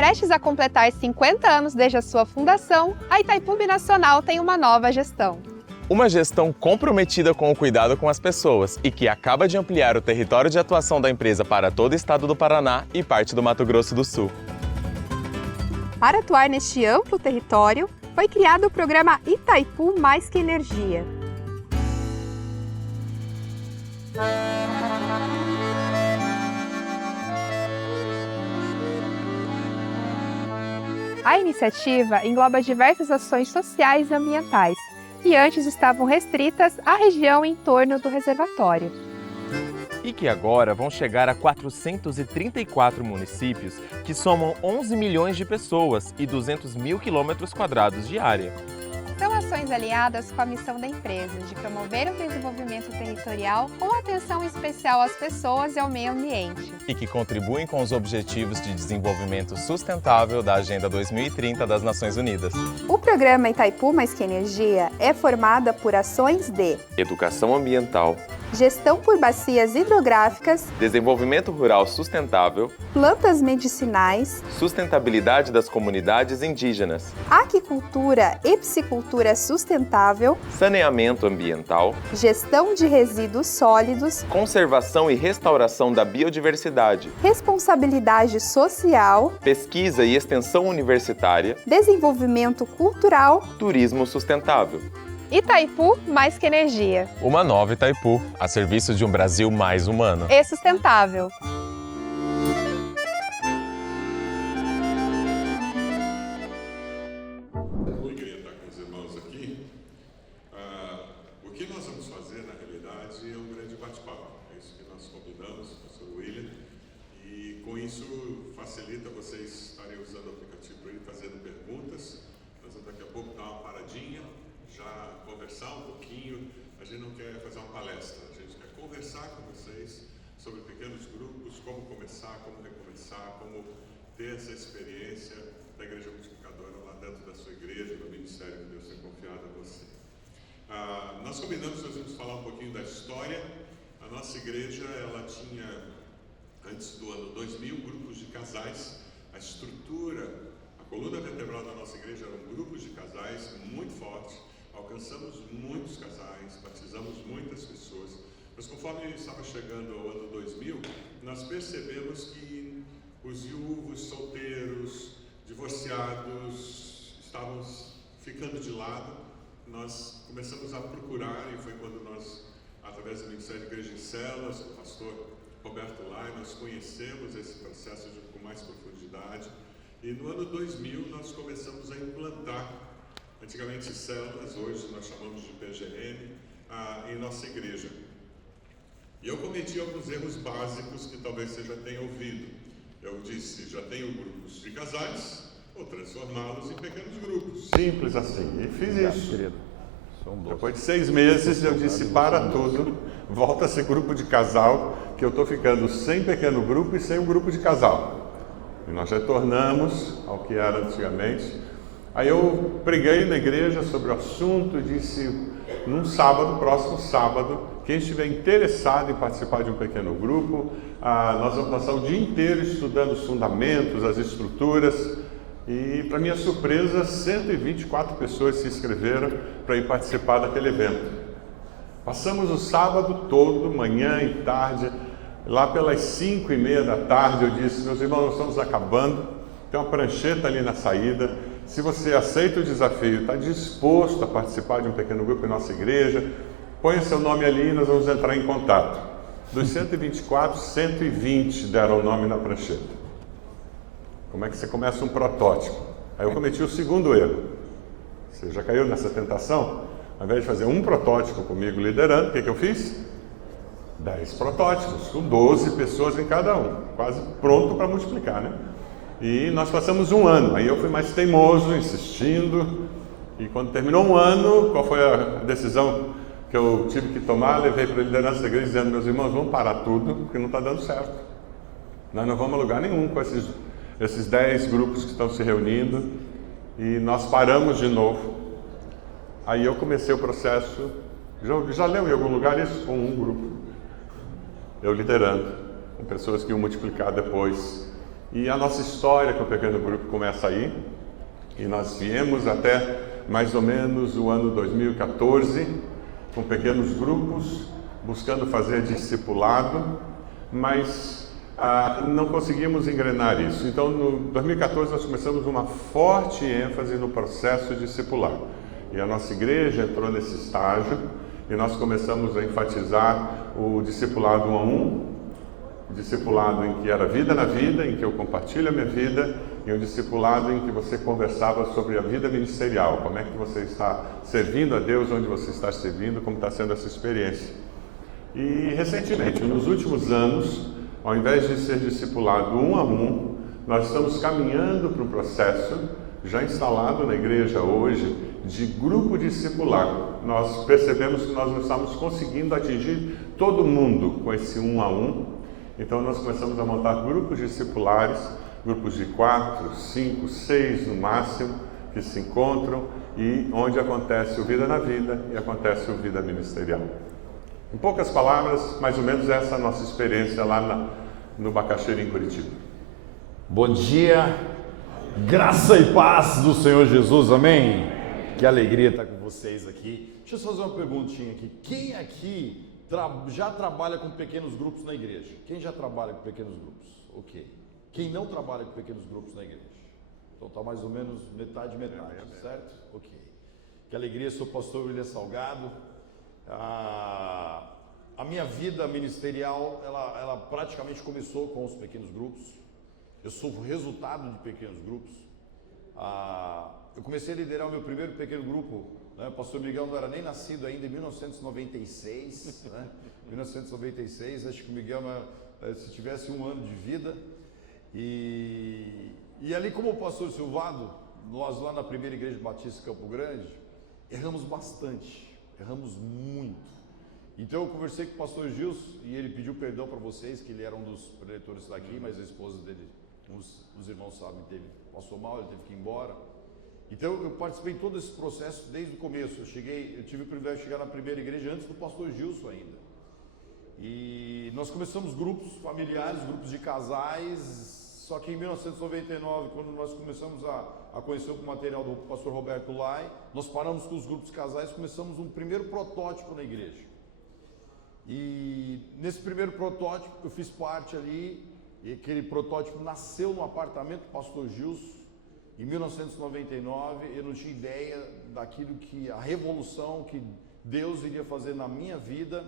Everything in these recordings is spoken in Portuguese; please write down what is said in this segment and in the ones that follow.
Prestes a completar 50 anos desde a sua fundação, a Itaipu Binacional tem uma nova gestão. Uma gestão comprometida com o cuidado com as pessoas e que acaba de ampliar o território de atuação da empresa para todo o estado do Paraná e parte do Mato Grosso do Sul. Para atuar neste amplo território, foi criado o programa Itaipu Mais que Energia. A iniciativa engloba diversas ações sociais e ambientais, que antes estavam restritas à região em torno do reservatório. E que agora vão chegar a 434 municípios, que somam 11 milhões de pessoas e 200 mil quilômetros quadrados de área. São ações alinhadas com a missão da empresa de promover o desenvolvimento territorial com atenção especial às pessoas e ao meio ambiente. E que contribuem com os Objetivos de Desenvolvimento Sustentável da Agenda 2030 das Nações Unidas. O programa Itaipu Mais que Energia é formado por ações de Educação ambiental, gestão por bacias hidrográficas, desenvolvimento rural sustentável, plantas medicinais, sustentabilidade das comunidades indígenas, aquicultura e piscicultura sustentável, saneamento ambiental, gestão de resíduos sólidos, conservação e restauração da biodiversidade, responsabilidade social, pesquisa e extensão universitária, desenvolvimento cultural, turismo sustentável. Itaipu Mais que Energia. Uma nova Itaipu, a serviço de um Brasil mais humano E sustentável. Eu queria estar com os irmãos aqui. O que nós vamos fazer, na realidade, é um grande bate-papo. É isso que nós combinamos, pastor William. E com isso facilita vocês estarem usando o aplicativo para ir fazendo perguntas. Nós vamos daqui a pouco dar uma paradinha, já conversar um pouquinho. A gente não quer fazer uma palestra, a gente quer conversar com vocês sobre pequenos grupos, como começar, como recomeçar, como ter essa experiência da Igreja Multiplicadora lá dentro da sua igreja, do ministério que Deus tem confiado a você. Nós combinamos que nós vamos falar um pouquinho da história. A nossa igreja, ela tinha, antes do ano 2000, grupos de casais. A estrutura, a coluna vertebral da nossa igreja eram grupos de casais muito fortes. Alcançamos muitos casais, batizamos muitas pessoas, mas conforme estava chegando ao ano 2000, nós percebemos que os viúvos, solteiros, divorciados estavam ficando de lado. Nós começamos a procurar, e foi quando nós, através do Ministério de Igreja em Células, o pastor Roberto Lai, nós conhecemos esse processo com mais profundidade, e no ano 2000 nós começamos a implantar, antigamente células, hoje nós chamamos de PGM, em nossa igreja. E eu cometi alguns erros básicos que talvez você já tenha ouvido. Eu disse, já tenho grupos de casais, vou transformá-los em pequenos grupos. Simples assim. E fiz isso. Depois de 6 meses eu disse, para tudo, volta a ser grupo de casal, que eu estou ficando sem pequeno grupo e sem um grupo de casal. E nós retornamos ao que era antigamente. Aí eu preguei na igreja sobre o assunto e disse, num sábado, próximo sábado, quem estiver interessado em participar de um pequeno grupo, nós vamos passar o dia inteiro estudando os fundamentos, as estruturas, e para minha surpresa, 124 pessoas se inscreveram para ir participar daquele evento. Passamos o sábado todo, manhã e tarde, lá pelas 5:30 da tarde, eu disse, meus irmãos, nós estamos acabando, tem uma prancheta ali na saída. Se você aceita o desafio, está disposto a participar de um pequeno grupo em nossa igreja, ponha seu nome ali e nós vamos entrar em contato. Dos 124, 120 deram o nome na prancheta. Como é que você começa um protótipo? Aí eu cometi o segundo erro. Você já caiu nessa tentação? Ao invés de fazer um protótipo comigo liderando, o que eu fiz? 10 protótipos, com 12 pessoas em cada um. Quase pronto para multiplicar, né? E nós passamos um ano, aí eu fui mais teimoso, insistindo, e quando terminou um ano, qual foi a decisão que eu tive que tomar? Levei para a liderança da igreja dizendo, meus irmãos, vamos parar tudo, porque não está dando certo. Nós não vamos a lugar nenhum com esses 10 grupos que estão se reunindo, e nós paramos de novo. Aí eu comecei o processo, já leu em algum lugar isso? Com um grupo, eu liderando, com pessoas que iam multiplicar depois. E a nossa história com o pequeno grupo começa aí. E nós viemos até mais ou menos o ano 2014, com pequenos grupos, buscando fazer discipulado, mas não conseguimos engrenar isso. Então, no 2014, nós começamos uma forte ênfase no processo discipular. E a nossa igreja entrou nesse estágio e nós começamos a enfatizar o discipulado 1 a 1, o discipulado em que era vida na vida, em que eu compartilho a minha vida, e um discipulado em que você conversava sobre a vida ministerial, como é que você está servindo a Deus, onde você está servindo, como está sendo essa experiência. E recentemente, nos últimos anos, ao invés de ser discipulado 1 a 1, nós estamos caminhando para um processo já instalado na igreja hoje de grupo discipular. Nós percebemos que nós não estamos conseguindo atingir todo mundo com esse 1 a 1, então nós começamos a montar grupos discipulares, grupos de 4, 5, 6 no máximo, que se encontram e onde acontece o Vida na Vida e acontece o Vida Ministerial. Em poucas palavras, mais ou menos essa é a nossa experiência lá no Bacaxeira, em Curitiba. Bom dia, graça e paz do Senhor Jesus, amém? Que alegria estar com vocês aqui. Deixa eu só fazer uma perguntinha aqui. Quem aqui já trabalha com pequenos grupos na igreja? Quem já trabalha com pequenos grupos? Ok. Quem não trabalha com pequenos grupos na igreja? Então está mais ou menos metade, certo? Ok. Que alegria, sou o pastor William Salgado. A minha vida ministerial, ela praticamente começou com os pequenos grupos. Eu sou o resultado de pequenos grupos. Eu comecei a liderar o meu primeiro pequeno grupo, né? O pastor Miguel não era nem nascido ainda, em 1996, né? 1996, acho que o Miguel, se tivesse 1 ano de vida. E ali, como o pastor Silvado, nós lá na primeira igreja batista Campo Grande, erramos bastante, erramos muito. Então eu conversei com o pastor Gilson e ele pediu perdão para vocês, que ele era um dos preletores daqui, mas a esposa dele, os irmãos sabem dele, passou mal, ele teve que ir embora. Então eu participei de todo esse processo desde o começo. Eu tive o privilégio de chegar na primeira igreja antes do pastor Gilson ainda. E nós começamos grupos familiares, grupos de casais, só que em 1999, quando nós começamos a conhecer o material do pastor Roberto Lai, nós paramos com os grupos casais e começamos um primeiro protótipo na igreja. E nesse primeiro protótipo eu fiz parte ali, e aquele protótipo nasceu no apartamento do pastor Gilson, em 1999. Eu não tinha ideia daquilo que, a revolução que Deus iria fazer na minha vida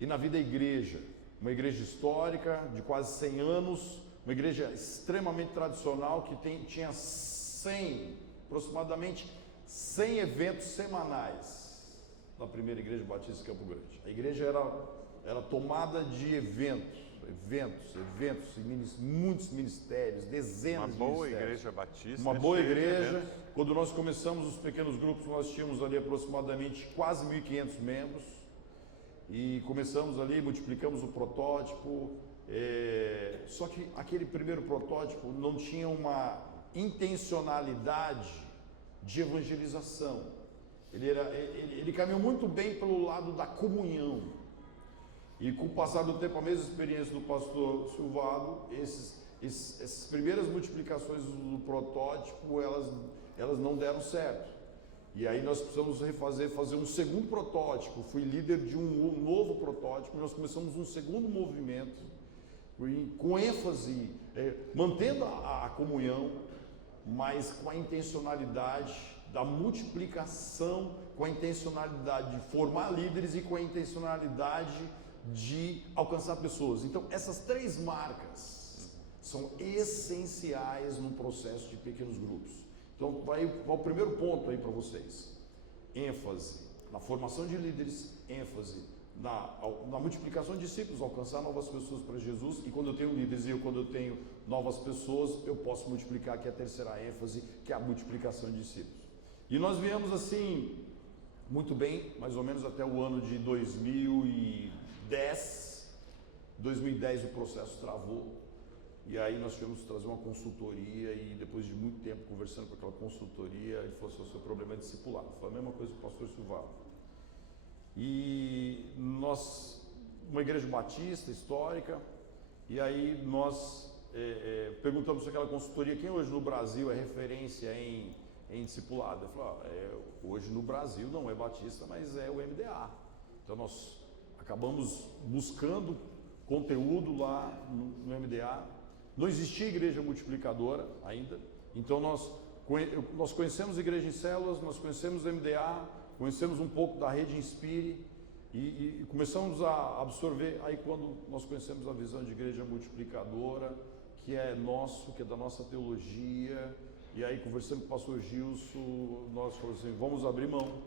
e na vida da igreja. Uma igreja histórica, de quase 100 anos, uma igreja extremamente tradicional, que tinha aproximadamente 100 eventos semanais na primeira igreja batista de Campo Grande. A igreja era tomada de eventos, muitos ministérios, dezenas de ministérios. Uma boa igreja batista. Uma boa igreja. Quando nós começamos os pequenos grupos, nós tínhamos ali aproximadamente quase 1.500 membros. E começamos ali, multiplicamos o protótipo. Só que aquele primeiro protótipo não tinha uma intencionalidade de evangelização. Ele caminhou muito bem pelo lado da comunhão. E com o passar do tempo, a mesma experiência do pastor Silvado, essas primeiras multiplicações do protótipo, elas não deram certo. E aí nós precisamos fazer um segundo protótipo. Fui líder de um novo protótipo, e nós começamos um segundo movimento, com ênfase, mantendo a comunhão, mas com a intencionalidade da multiplicação, com a intencionalidade de formar líderes e com a intencionalidade de alcançar pessoas. Então, essas 3 marcas são essenciais no processo de pequenos grupos. Então, vai o primeiro ponto aí para vocês. ênfase na formação de líderes, ênfase na multiplicação de discípulos, alcançar novas pessoas para Jesus. E quando eu tenho líderes e quando eu tenho novas pessoas, eu posso multiplicar, que é a terceira ênfase, que é a multiplicação de discípulos. E nós viemos assim, muito bem, mais ou menos até o ano de 2010. 2010 o processo travou. E aí nós tivemos que trazer uma consultoria, e depois de muito tempo conversando com aquela consultoria, ele falou assim: o seu problema é discipulado. Foi a mesma coisa que o pastor Silvado. E nós, uma igreja batista histórica, e aí nós perguntamos se aquela consultoria, quem hoje no Brasil é referência em discipulado? Eu falei, hoje no Brasil não é Batista, mas é o MDA. Então nós acabamos buscando conteúdo lá no MDA. Não existia igreja multiplicadora ainda, então nós conhecemos a igreja em células, nós conhecemos o MDA, conhecemos um pouco da rede Inspire e começamos a absorver. Aí quando nós conhecemos a visão de igreja multiplicadora, que é nosso, que é da nossa teologia, e aí conversando com o pastor Gilson, nós falamos assim, vamos abrir mão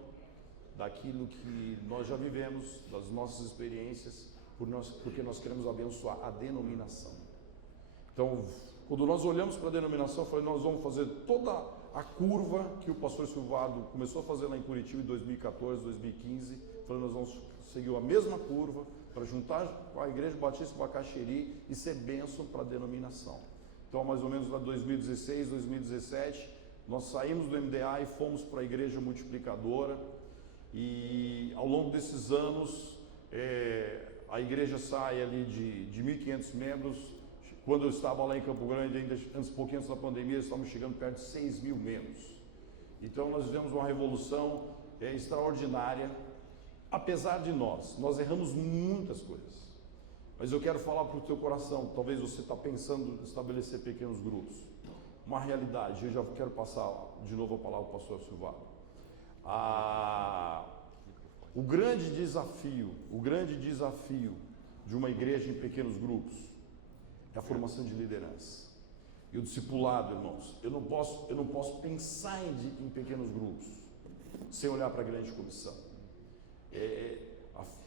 daquilo que nós já vivemos, das nossas experiências, porque nós queremos abençoar a denominação. Então, quando nós olhamos para a denominação, eu falei, nós vamos fazer toda a curva que o pastor Silvado começou a fazer lá em Curitiba em 2014, 2015. Falei, nós vamos seguir a mesma curva para juntar com a Igreja Batista Bacaxeri e ser bênção para a denominação. Então, mais ou menos lá 2016, 2017, nós saímos do MDA e fomos para a Igreja Multiplicadora. E ao longo desses anos, a igreja sai ali de 1.500 membros. Quando eu estava lá em Campo Grande, ainda pouquinho antes da pandemia, estávamos chegando perto de 6.000 membros. Então nós vivemos uma revolução extraordinária. Apesar de nós erramos muitas coisas. Mas eu quero falar para o teu coração, talvez você está pensando em estabelecer pequenos grupos. Uma realidade, eu já quero passar de novo a palavra para o pastor Silvado. O grande desafio de uma igreja em pequenos grupos é a formação de liderança. E o discipulado, irmãos, eu não posso pensar em pequenos grupos sem olhar para a grande comissão.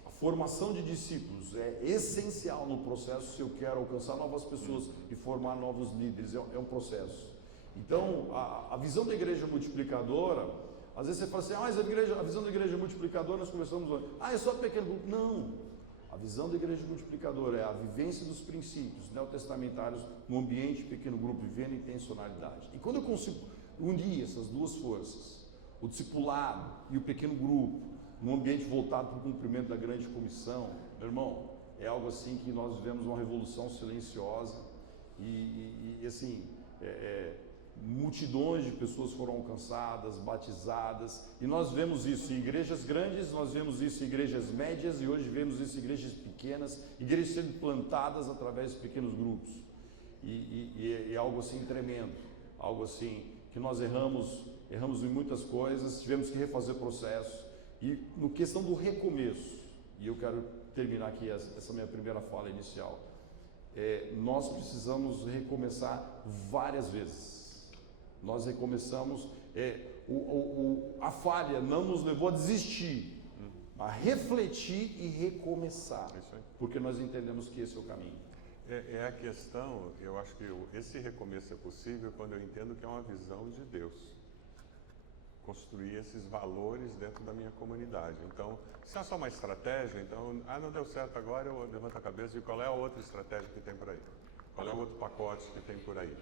A formação de discípulos é essencial no processo se eu quero alcançar novas pessoas e formar novos líderes, é um processo. Então, a visão da igreja multiplicadora, às vezes você fala assim, mas a visão da igreja multiplicadora, nós conversamos hoje, é só pequeno grupo. Não, a visão da igreja multiplicadora é a vivência dos princípios neotestamentários no ambiente pequeno grupo, vivendo intencionalidade. E quando eu consigo unir essas duas forças, o discipulado e o pequeno grupo, num ambiente voltado para o cumprimento da grande comissão, meu irmão, é algo assim que nós vivemos uma revolução silenciosa e assim, multidões de pessoas foram alcançadas, batizadas, e nós vemos isso em igrejas grandes, nós vemos isso em igrejas médias e hoje vemos isso em igrejas pequenas, igrejas sendo plantadas através de pequenos grupos, e é algo assim tremendo, algo assim que nós erramos em muitas coisas, tivemos que refazer processos, e no questão do recomeço, e eu quero terminar aqui essa minha primeira fala inicial, nós precisamos recomeçar várias vezes. Nós recomeçamos, a falha não nos levou a desistir, a refletir e recomeçar, porque nós entendemos que esse é o caminho. É a questão, eu acho que esse recomeço é possível quando eu entendo que é uma visão de Deus. Construir esses valores dentro da minha comunidade. Então, se é só uma estratégia, então, não deu certo agora, eu levanto a cabeça e digo, qual é a outra estratégia que tem por aí? Qual é o outro pacote que tem por aí?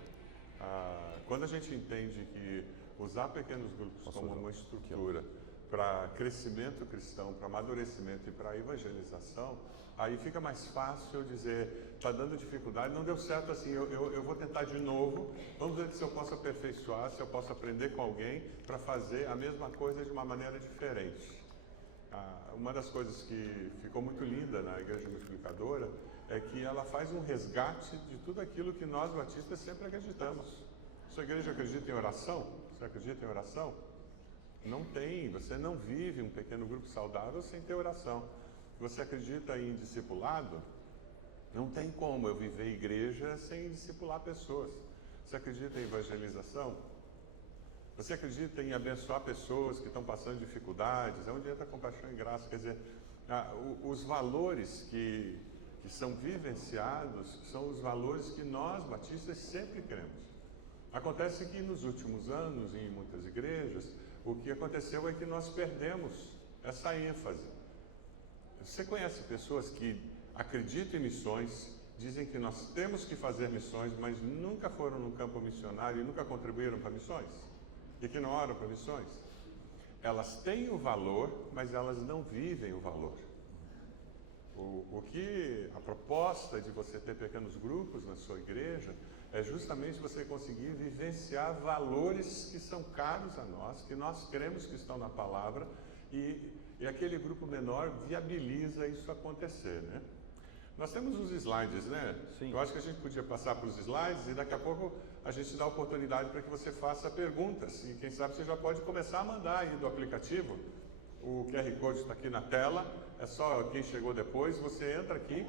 Quando a gente entende que usar pequenos grupos como uma estrutura para crescimento cristão, para amadurecimento e para evangelização, aí fica mais fácil dizer, está dando dificuldade, não deu certo assim, eu vou tentar de novo, vamos ver se eu posso aperfeiçoar, se eu posso aprender com alguém para fazer a mesma coisa de uma maneira diferente. Uma das coisas que ficou muito linda na Igreja Multiplicadora é que ela faz um resgate de tudo aquilo que nós batistas sempre acreditamos. Sua igreja acredita em oração? Você acredita em oração? Não tem, você não vive um pequeno grupo saudável sem ter oração. Você acredita em discipulado? Não tem como eu viver igreja sem discipular pessoas. Você acredita em evangelização? Você acredita em abençoar pessoas que estão passando dificuldades? É onde entra a compaixão e graça. Quer dizer, os valores que são vivenciados são os valores que nós, batistas, sempre cremos. Acontece que nos últimos anos, em muitas igrejas, o que aconteceu é que nós perdemos essa ênfase. Você conhece pessoas que acreditam em missões, dizem que nós temos que fazer missões, mas nunca foram no campo missionário e nunca contribuíram para missões? E que não oram para missões? Elas têm o valor, mas elas não vivem o valor. O que a proposta de você ter pequenos grupos na sua igreja é justamente você conseguir vivenciar valores que são caros a nós, que nós cremos que estão na palavra, e aquele grupo menor viabiliza isso acontecer, né? Nós temos os slides, né? Sim. Eu acho que a gente podia passar para os slides e daqui a pouco a gente dá a oportunidade para que você faça perguntas. E quem sabe você já pode começar a mandar aí do aplicativo. O QR Code está aqui na tela, é só quem chegou depois, você entra aqui,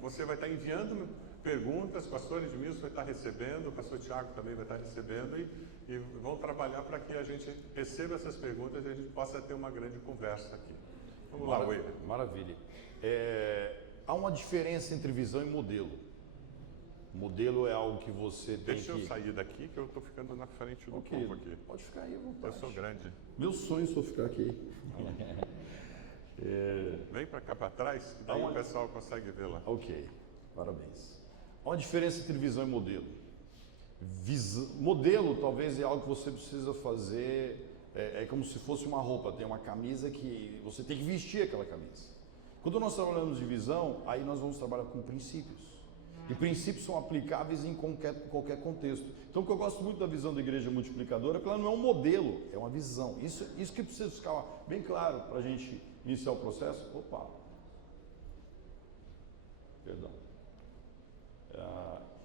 você vai estar enviando perguntas, o pastor Edmilson vai estar recebendo, o pastor Tiago também vai estar recebendo e vão trabalhar para que a gente receba essas perguntas e a gente possa ter uma grande conversa aqui. Vamos lá, William. Maravilha. Há uma diferença entre visão e modelo. Modelo é algo que você tem Deixa eu sair daqui que eu estou ficando na frente do povo aqui. Pode ficar aí à vontade. Eu sou grande. Meu sonho é só ficar aqui. Vem para cá para trás, que daí o pessoal consegue ver lá. Ok, parabéns. Há uma diferença entre visão e modelo. Modelo talvez é algo que você precisa fazer, é como se fosse uma roupa, tem uma camisa que você tem que vestir aquela camisa. Quando nós trabalhamos de visão, aí nós vamos trabalhar com princípios. E princípios são aplicáveis em qualquer contexto. Então, o que eu gosto muito da visão da igreja multiplicadora é que ela não é um modelo, é uma visão. Isso que precisa ficar bem claro para a gente iniciar o processo. Opa! Perdão.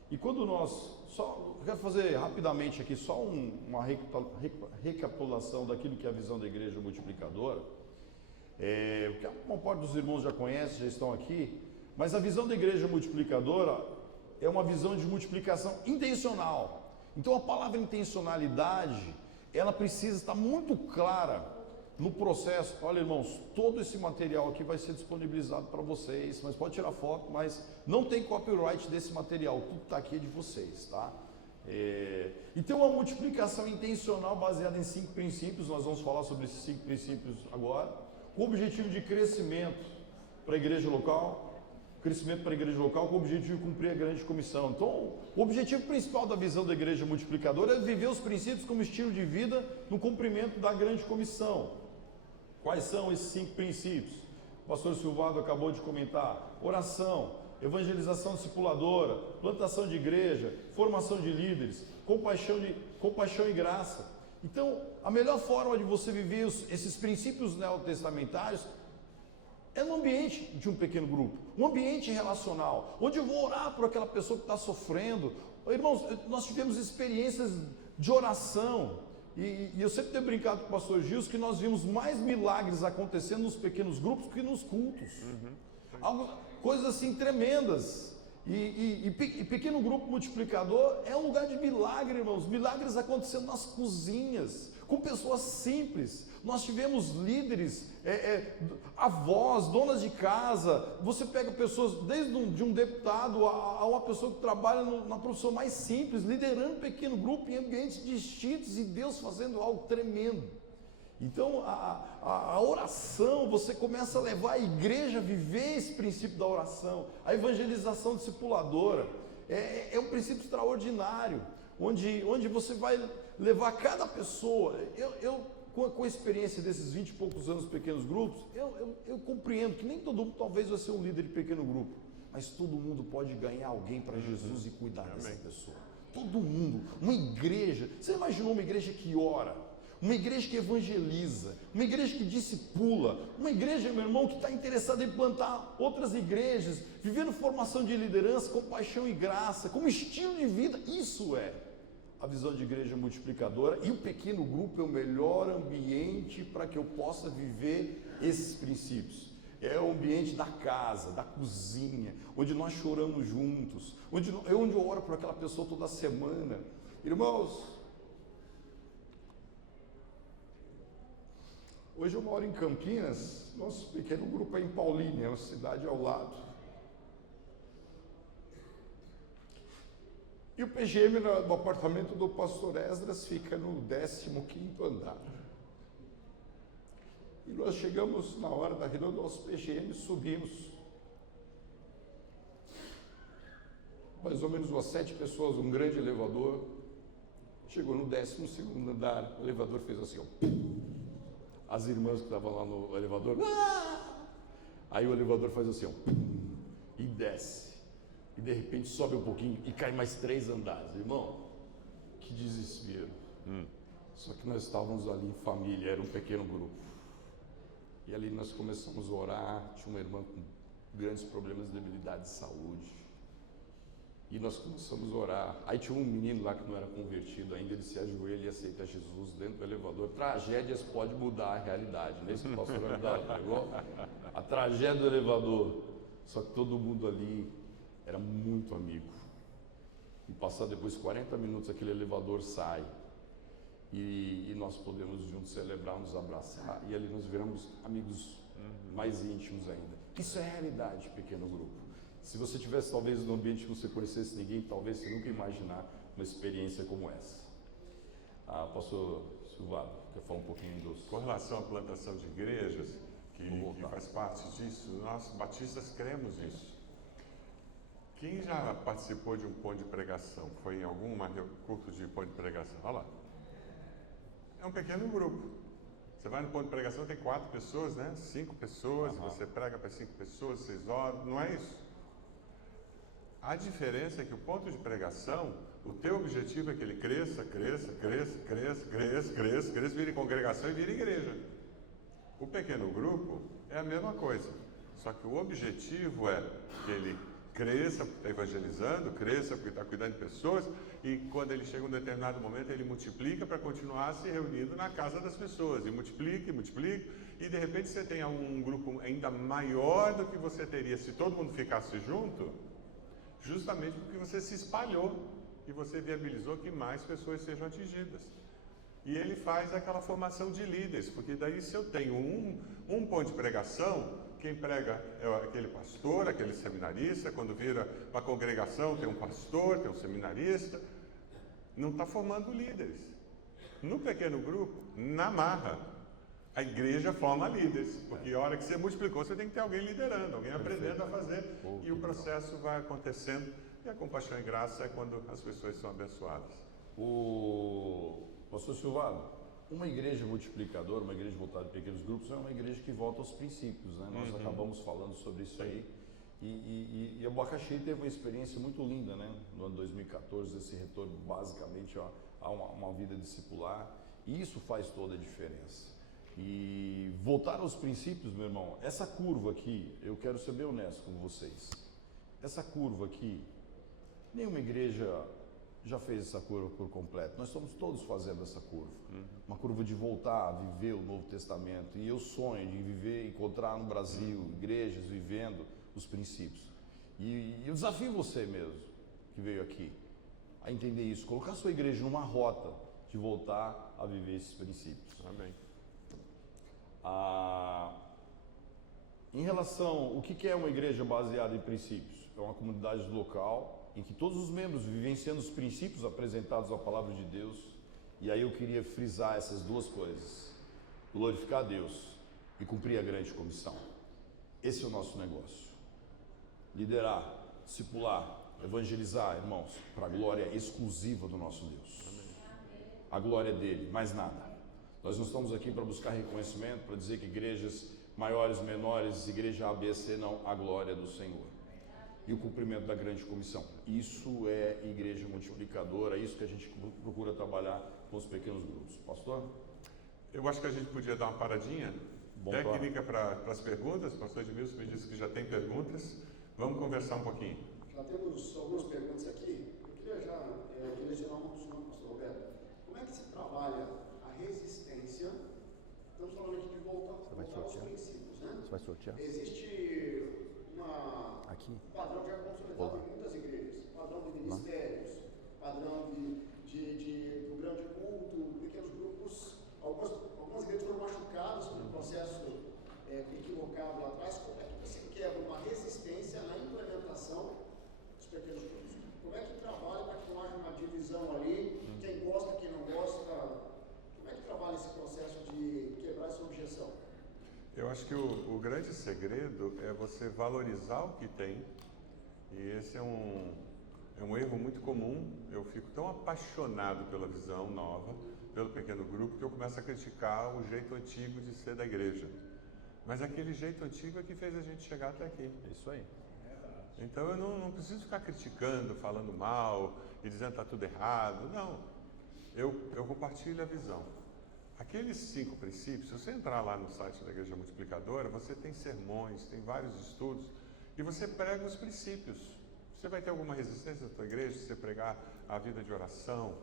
E quando eu quero fazer rapidamente aqui só uma recapitulação daquilo que é a visão da igreja multiplicadora. Porque uma parte dos irmãos já conhece, já estão aqui, mas a visão da igreja multiplicadora é uma visão de multiplicação intencional. Então a palavra intencionalidade, ela precisa estar muito clara no processo. Olha, irmãos, todo esse material aqui vai ser disponibilizado para vocês, mas pode tirar foto, mas não tem copyright desse material, tudo está aqui de vocês, tá? Então a multiplicação intencional baseada em 5 princípios, nós vamos falar sobre esses 5 princípios agora. Com o objetivo de crescimento para a igreja local, com o objetivo de cumprir a grande comissão. Então, o objetivo principal da visão da igreja multiplicadora é viver os princípios como estilo de vida no cumprimento da grande comissão. Quais são esses 5 princípios? O pastor Silvado acabou de comentar: oração, evangelização discipuladora, plantação de igreja, formação de líderes, compaixão e graça. Então, a melhor forma de você viver esses princípios neotestamentários é no ambiente de um pequeno grupo, um ambiente relacional, onde eu vou orar por aquela pessoa que está sofrendo. Irmãos, nós tivemos experiências de oração, e eu sempre tenho brincado com o pastor Gilson que nós vimos mais milagres acontecendo nos pequenos grupos que nos cultos. Coisas assim tremendas. E pequeno grupo multiplicador é um lugar de milagre, irmãos. Milagres acontecendo nas cozinhas, com pessoas simples. Nós tivemos líderes, avós, donas de casa. Você pega pessoas, desde um deputado a uma pessoa que trabalha na profissão mais simples, liderando um pequeno grupo em ambientes distintos e Deus fazendo algo tremendo. Então, a oração, você começa a levar a igreja a viver esse princípio da oração. A evangelização discipuladora é um princípio extraordinário, onde você vai levar cada pessoa. Com a experiência desses 20 e poucos anos pequenos grupos, eu compreendo que nem todo mundo talvez vai ser um líder de pequeno grupo, mas todo mundo pode ganhar alguém para Jesus e cuidar dessa pessoa. Todo mundo. Uma igreja, você imaginou uma igreja que ora? Uma igreja que evangeliza, uma igreja que discipula, uma igreja, meu irmão, que está interessada em plantar outras igrejas, vivendo formação de liderança, compaixão e graça, como estilo de vida. Isso é a visão de igreja multiplicadora, e o pequeno grupo é o melhor ambiente para que eu possa viver esses princípios. É o ambiente da casa, da cozinha, onde nós choramos juntos, onde eu oro por aquela pessoa toda semana. Irmãos, hoje eu moro em Campinas, nosso pequeno grupo é em Paulínia, é uma cidade ao lado. E o PGM do apartamento do pastor Esdras fica no 15º andar. E nós chegamos na hora da reunião do nosso PGM, subimos. Mais ou menos umas 7 pessoas, um grande elevador. Chegou no 12º andar, o elevador fez assim, ó. As irmãs que estavam lá no elevador, Aí o elevador faz assim, ó, pum, e desce. E de repente sobe um pouquinho e cai mais 3 andares. Irmão, que desespero. Só que nós estávamos ali em família, era um pequeno grupo. E ali nós começamos a orar, tinha uma irmã com grandes problemas de debilidade de saúde. E nós começamos a orar. Aí tinha um menino lá que não era convertido ainda, ele se ajoelha e aceita Jesus dentro do elevador. Tragédias pode mudar a realidade, não é isso que o pastor Abdala pegou? A tragédia do elevador. Só que todo mundo ali era muito amigo. E passar depois 40 minutos aquele elevador sai. E nós podemos juntos celebrar, nos abraçar. E ali nós viramos amigos mais íntimos ainda. Isso é realidade, pequeno grupo. Se você tivesse talvez num ambiente que você conhecesse ninguém, talvez você nunca imaginar uma experiência como essa. Pastor Silvado, quer falar um pouquinho dos... Com relação à plantação de igrejas, que faz parte disso, nós batistas cremos nisso. Quem já participou de um ponto de pregação? Foi em algum culto de ponto de pregação? Olha lá. É um pequeno grupo. Você vai no ponto de pregação, tem 4 pessoas, né? 5 pessoas, você prega para 5 pessoas, 6 horas, não é isso? A diferença é que o ponto de pregação, o teu objetivo é que ele cresça, vire congregação e vire igreja. O pequeno grupo é a mesma coisa, só que o objetivo é que ele cresça porque está evangelizando, cresça porque está cuidando de pessoas, e quando ele chega em um determinado momento ele multiplica para continuar se reunindo na casa das pessoas, e multiplica, e de repente você tem um grupo ainda maior do que você teria se todo mundo ficasse junto, justamente porque você se espalhou e você viabilizou que mais pessoas sejam atingidas. E ele faz aquela formação de líderes, porque daí se eu tenho um ponto de pregação, quem prega é aquele pastor, aquele seminarista, quando vira uma congregação tem um pastor, tem um seminarista, não está formando líderes. No pequeno grupo, na marra, a igreja forma líderes, porque a hora que você multiplicou, você tem que ter alguém liderando, alguém aprendendo a fazer, e o processo vai acontecendo, e a compaixão e graça é quando as pessoas são abençoadas. Pastor Silvado, uma igreja multiplicadora, uma igreja voltada a pequenos grupos, é uma igreja que volta aos princípios, né? Nós acabamos falando sobre isso aí. E Abacaxi teve uma experiência muito linda, né? No ano 2014, esse retorno basicamente a uma vida discipular, e isso faz toda a diferença. E voltar aos princípios, meu irmão, essa curva aqui, eu quero ser bem honesto com vocês. Essa curva aqui, nenhuma igreja já fez essa curva por completo. Nós estamos todos fazendo essa curva. Uma curva de voltar a viver o Novo Testamento. E eu sonho de viver, encontrar no Brasil igrejas vivendo os princípios. E eu desafio você mesmo, que veio aqui, a entender isso. Colocar a sua igreja numa rota de voltar a viver esses princípios. Amém. Em relação, o que é uma igreja baseada em princípios? É uma comunidade local em que todos os membros vivenciando os princípios apresentados à palavra de Deus. E aí eu queria frisar essas duas coisas: glorificar a Deus e cumprir a grande comissão. Esse é o nosso negócio. Liderar, discipular, evangelizar, irmãos, para a glória exclusiva do nosso Deus. A glória dele, mais nada. Nós não estamos aqui para buscar reconhecimento, para dizer que igrejas maiores, menores, igreja A, B, C, não, a glória do Senhor. E o cumprimento da grande comissão. Isso é igreja multiplicadora, isso que a gente procura trabalhar com os pequenos grupos. Pastor? Eu acho que a gente podia dar uma paradinha técnica para as perguntas. O pastor Edmilson me disse que já tem perguntas. Vamos conversar um pouquinho. Já temos algumas perguntas aqui. Eu queria já direcionar uma para o senhor, pastor Roberto. Como é que se trabalha a resistência? Estamos falando aqui de voltar aos princípios, né? Você vai sortear? Existe um padrão já consolidado em muitas igrejas, padrão de ministérios, padrão do grande culto, pequenos grupos. Algumas igrejas foram machucadas pelo processo equivocado lá atrás. Como é que você quebra uma resistência na implementação dos pequenos grupos? Como é que trabalha para que não haja uma divisão ali, quem gosta, quem não gosta? Como é que trabalha esse processo de quebrar essa objeção? Eu acho que o grande segredo é você valorizar o que tem, e esse é um erro muito comum. Eu fico tão apaixonado pela visão nova, pelo pequeno grupo, que eu começo a criticar o jeito antigo de ser da igreja. Mas aquele jeito antigo é que fez a gente chegar até aqui. É isso aí. Então eu não preciso ficar criticando, falando mal e dizendo que está tudo errado. Não, eu compartilho a visão. Aqueles 5 princípios, se você entrar lá no site da Igreja Multiplicadora, você tem sermões, tem vários estudos e você prega os princípios. Você vai ter alguma resistência na sua igreja se você pregar a vida de oração,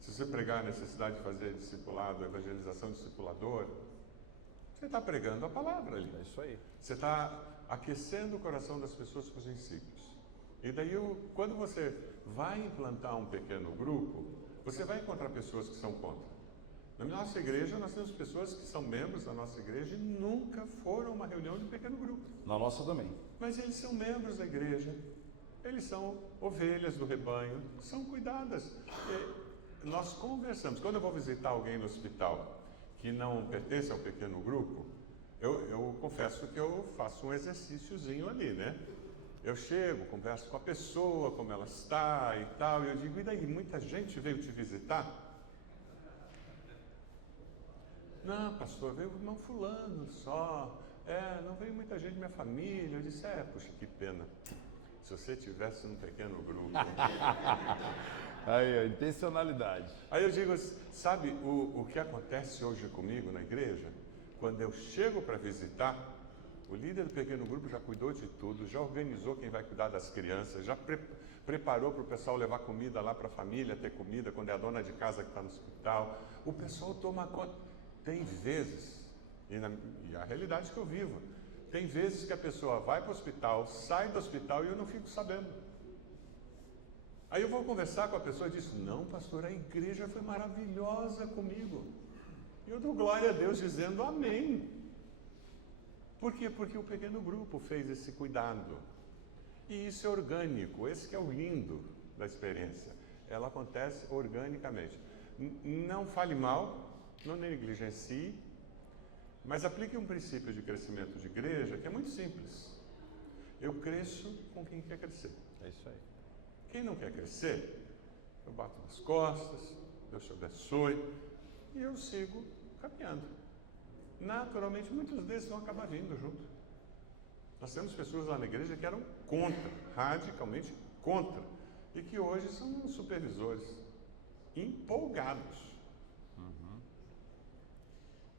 se você pregar a necessidade de fazer discipulado, a evangelização discipuladora, você está pregando a palavra ali. É isso aí. Você está aquecendo o coração das pessoas com os princípios. E daí, quando você vai implantar um pequeno grupo, você vai encontrar pessoas que são contra. Na nossa igreja, nós temos pessoas que são membros da nossa igreja e nunca foram a uma reunião de pequeno grupo. Na nossa também. Mas eles são membros da igreja, eles são ovelhas do rebanho, são cuidadas. E nós conversamos. Quando eu vou visitar alguém no hospital que não pertence ao pequeno grupo, eu confesso que eu faço um exercíciozinho ali, né? Eu chego, converso com a pessoa, como ela está e tal, e eu digo, e daí, muita gente veio te visitar? Não, pastor, veio o irmão fulano só, não veio muita gente da minha família. Eu disse, puxa, que pena, se você tivesse num pequeno grupo. Aí, a intencionalidade. Aí eu digo, sabe o que acontece hoje comigo na igreja? Quando eu chego para visitar, o líder do pequeno grupo já cuidou de tudo, já organizou quem vai cuidar das crianças, já preparou para o pessoal levar comida lá para a família, ter comida, quando é a dona de casa que está no hospital. O pessoal toma conta. Tem vezes, e a realidade que eu vivo, tem vezes que a pessoa vai para o hospital, sai do hospital e eu não fico sabendo. Aí eu vou conversar com a pessoa e diz, não, pastor, a igreja foi maravilhosa comigo. E eu dou glória a Deus dizendo amém. Por quê? Porque o pequeno grupo fez esse cuidado. E isso é orgânico, esse que é o lindo da experiência. Ela acontece organicamente. Não fale mal, não negligencie, mas aplique um princípio de crescimento de igreja que é muito simples. Eu cresço com quem quer crescer. É isso aí. Quem não quer crescer, eu bato nas costas, Deus te abençoe, e eu sigo caminhando. Naturalmente, muitos desses vão acabar vindo junto. Nós temos pessoas lá na igreja que eram contra, radicalmente contra, e que hoje são supervisores, empolgados.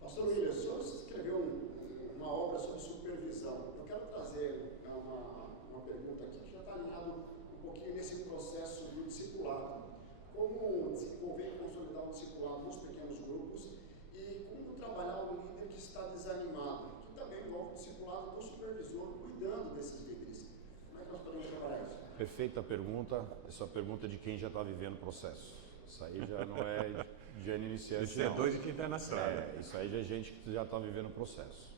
Pastor William, o senhor escreveu uma obra sobre supervisão. Eu quero trazer uma pergunta aqui que já está alinhado um pouquinho nesse processo do discipulado. Como desenvolver e consolidar o discipulado nos pequenos grupos e como trabalhar o líder que está desanimado, que também envolve o discipulado do supervisor, cuidando desses líderes. Como é que nós podemos trabalhar isso? Perfeita pergunta. Essa pergunta é de quem já está vivendo o processo. Isso aí já não é de ano iniciante. Isso é doido de quem está na estrada. Isso aí já é gente que já está vivendo o processo.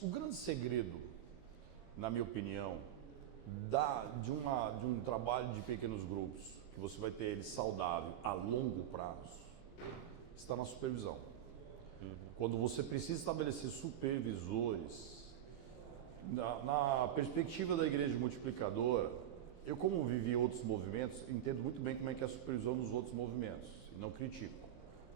O grande segredo, na minha opinião, de um trabalho de pequenos grupos, que você vai ter ele saudável a longo prazo, está na supervisão. Quando você precisa estabelecer supervisores, na perspectiva da Igreja Multiplicadora, eu, como vivi outros movimentos, entendo muito bem como é que é a supervisão nos outros movimentos, e não critico.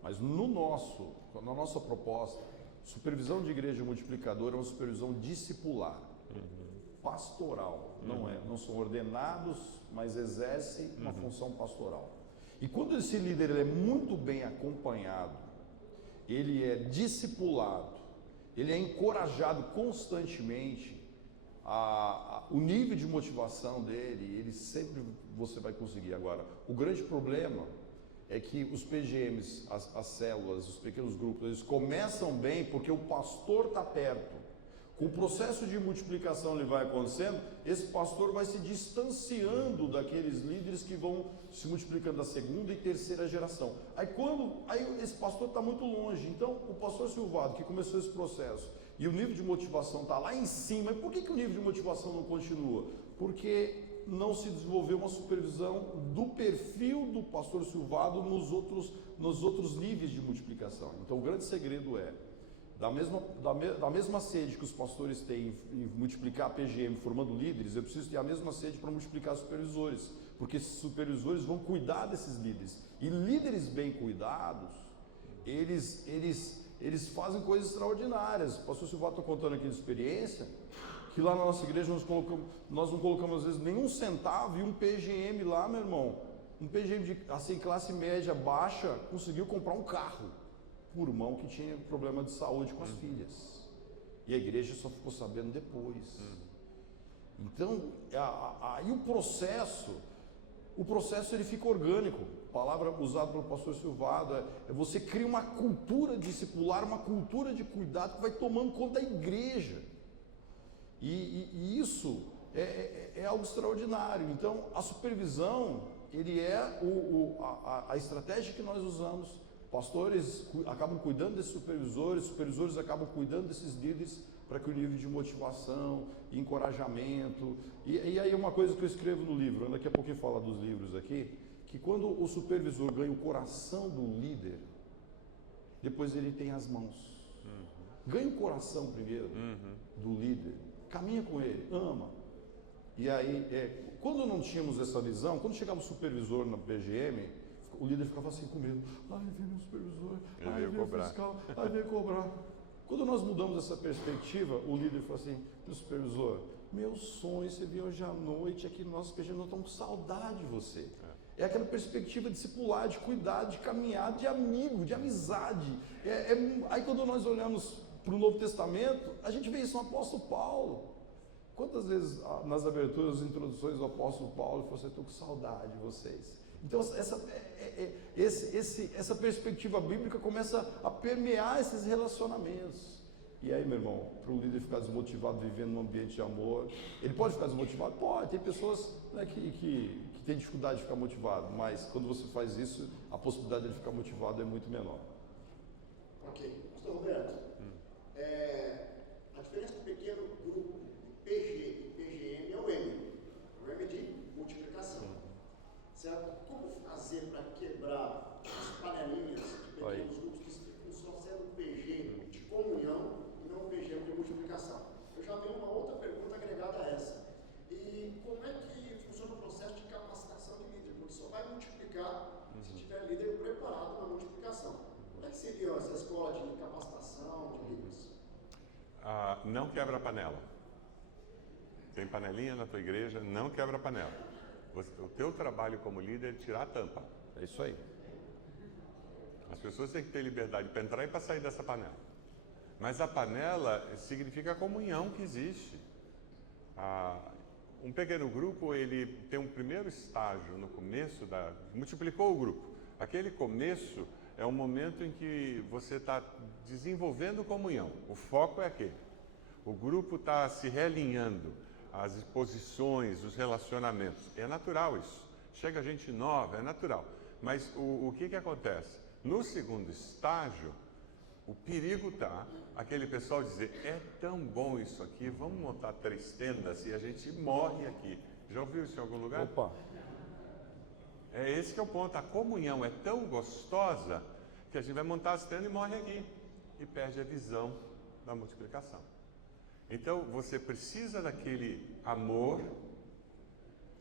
Mas na nossa proposta, supervisão de Igreja Multiplicadora é uma supervisão discipular, pastoral. Não são ordenados, mas exercem uma função pastoral. E quando esse líder é muito bem acompanhado, ele é discipulado, ele é encorajado constantemente, o nível de motivação dele, ele sempre você vai conseguir. Agora, o grande problema é que os PGMs, as células, os pequenos grupos, eles começam bem porque o pastor está perto. Com o processo de multiplicação ele vai acontecendo, esse pastor vai se distanciando daqueles líderes que vão se multiplicando da segunda e terceira geração. Aí esse pastor está muito longe. Então, o pastor Silvado, que começou esse processo, e o nível de motivação está lá em cima. E por que o nível de motivação não continua? Porque não se desenvolveu uma supervisão do perfil do pastor Silvado nos outros níveis de multiplicação. Então, o grande segredo é, da mesma sede que os pastores têm em multiplicar a PGM formando líderes, eu preciso ter a mesma sede para multiplicar supervisores, porque esses supervisores vão cuidar desses líderes. E líderes bem cuidados, eles eles fazem coisas extraordinárias. O pastor Silvato está contando aqui de experiência, que lá na nossa igreja nós não colocamos às vezes nenhum centavo e um PGM lá, meu irmão, um PGM de assim, classe média baixa, conseguiu comprar um carro por irmão que tinha problema de saúde com as filhas. E a igreja só ficou sabendo depois. Então, aí o processo ele fica orgânico. A palavra usada pelo pastor Silvado é você cria uma cultura discipular, uma cultura de cuidado que vai tomando conta da igreja. E isso é algo extraordinário. Então, a supervisão, ele é a estratégia que nós usamos. Pastores acabam cuidando desses supervisores acabam cuidando desses líderes para que o nível de motivação, encorajamento... E aí uma coisa que eu escrevo no livro, daqui a pouquinho falo dos livros aqui, que quando o supervisor ganha o coração do líder, depois ele tem as mãos. Ganha o coração primeiro do líder, caminha com ele, ama. E aí, quando não tínhamos essa visão, quando chegava o supervisor na PGM, o líder ficava assim com medo. Ai, vem meu supervisor, ai, vem o fiscal, ai, vem cobrar. Quando nós mudamos essa perspectiva, o líder falou assim, meu supervisor, meu sonho, você veio hoje à noite aqui no nosso PGM, nós estamos com saudade de você. É aquela perspectiva discipular, de cuidado, de caminhada, de amigo, de amizade. Aí quando nós olhamos para o Novo Testamento, a gente vê isso no apóstolo Paulo. Quantas vezes nas aberturas, introduções do apóstolo Paulo, ele falou assim, eu estou com saudade de vocês. Então essa perspectiva bíblica começa a permear esses relacionamentos. E aí, meu irmão, para um líder ficar desmotivado vivendo num ambiente de amor, ele pode ficar desmotivado? Pode, tem pessoas, né, que têm dificuldade de ficar motivado, mas quando você faz isso, a possibilidade de ele ficar motivado é muito menor. Ok. Pastor Roberto, a diferença do pequeno grupo PG e PGM é o M. O M é de multiplicação. Certo? Como fazer para quebrar as panelinhas de pequenos grupos que ficam só sendo PG de comunhão e não PG de multiplicação? Eu já tenho uma outra pergunta agregada a essa. E como é que funciona o processo de capacitação de líder? Porque só vai multiplicar se tiver líder preparado na multiplicação. Como é que seria essa escola de capacitação de líderes? Não quebra a panela. Tem panelinha na tua igreja, não quebra a panela. O teu trabalho como líder é tirar a tampa. É isso aí. As pessoas têm que ter liberdade para entrar e para sair dessa panela. Mas a panela significa a comunhão que existe. Um pequeno grupo, ele tem um primeiro estágio no começo, multiplicou o grupo. Aquele começo é um momento em que você está desenvolvendo comunhão. O foco é aquele. O grupo está se realinhando. As posições, os relacionamentos. É natural isso. Chega gente nova, é natural. Mas o que acontece? No segundo estágio, o perigo está aquele pessoal dizer, é tão bom isso aqui, vamos montar 3 tendas e a gente morre aqui. Já ouviu isso em algum lugar? Opa! É esse que é o ponto. A comunhão é tão gostosa que a gente vai montar as tendas e morre aqui. E perde a visão da multiplicação. Então, você precisa daquele amor,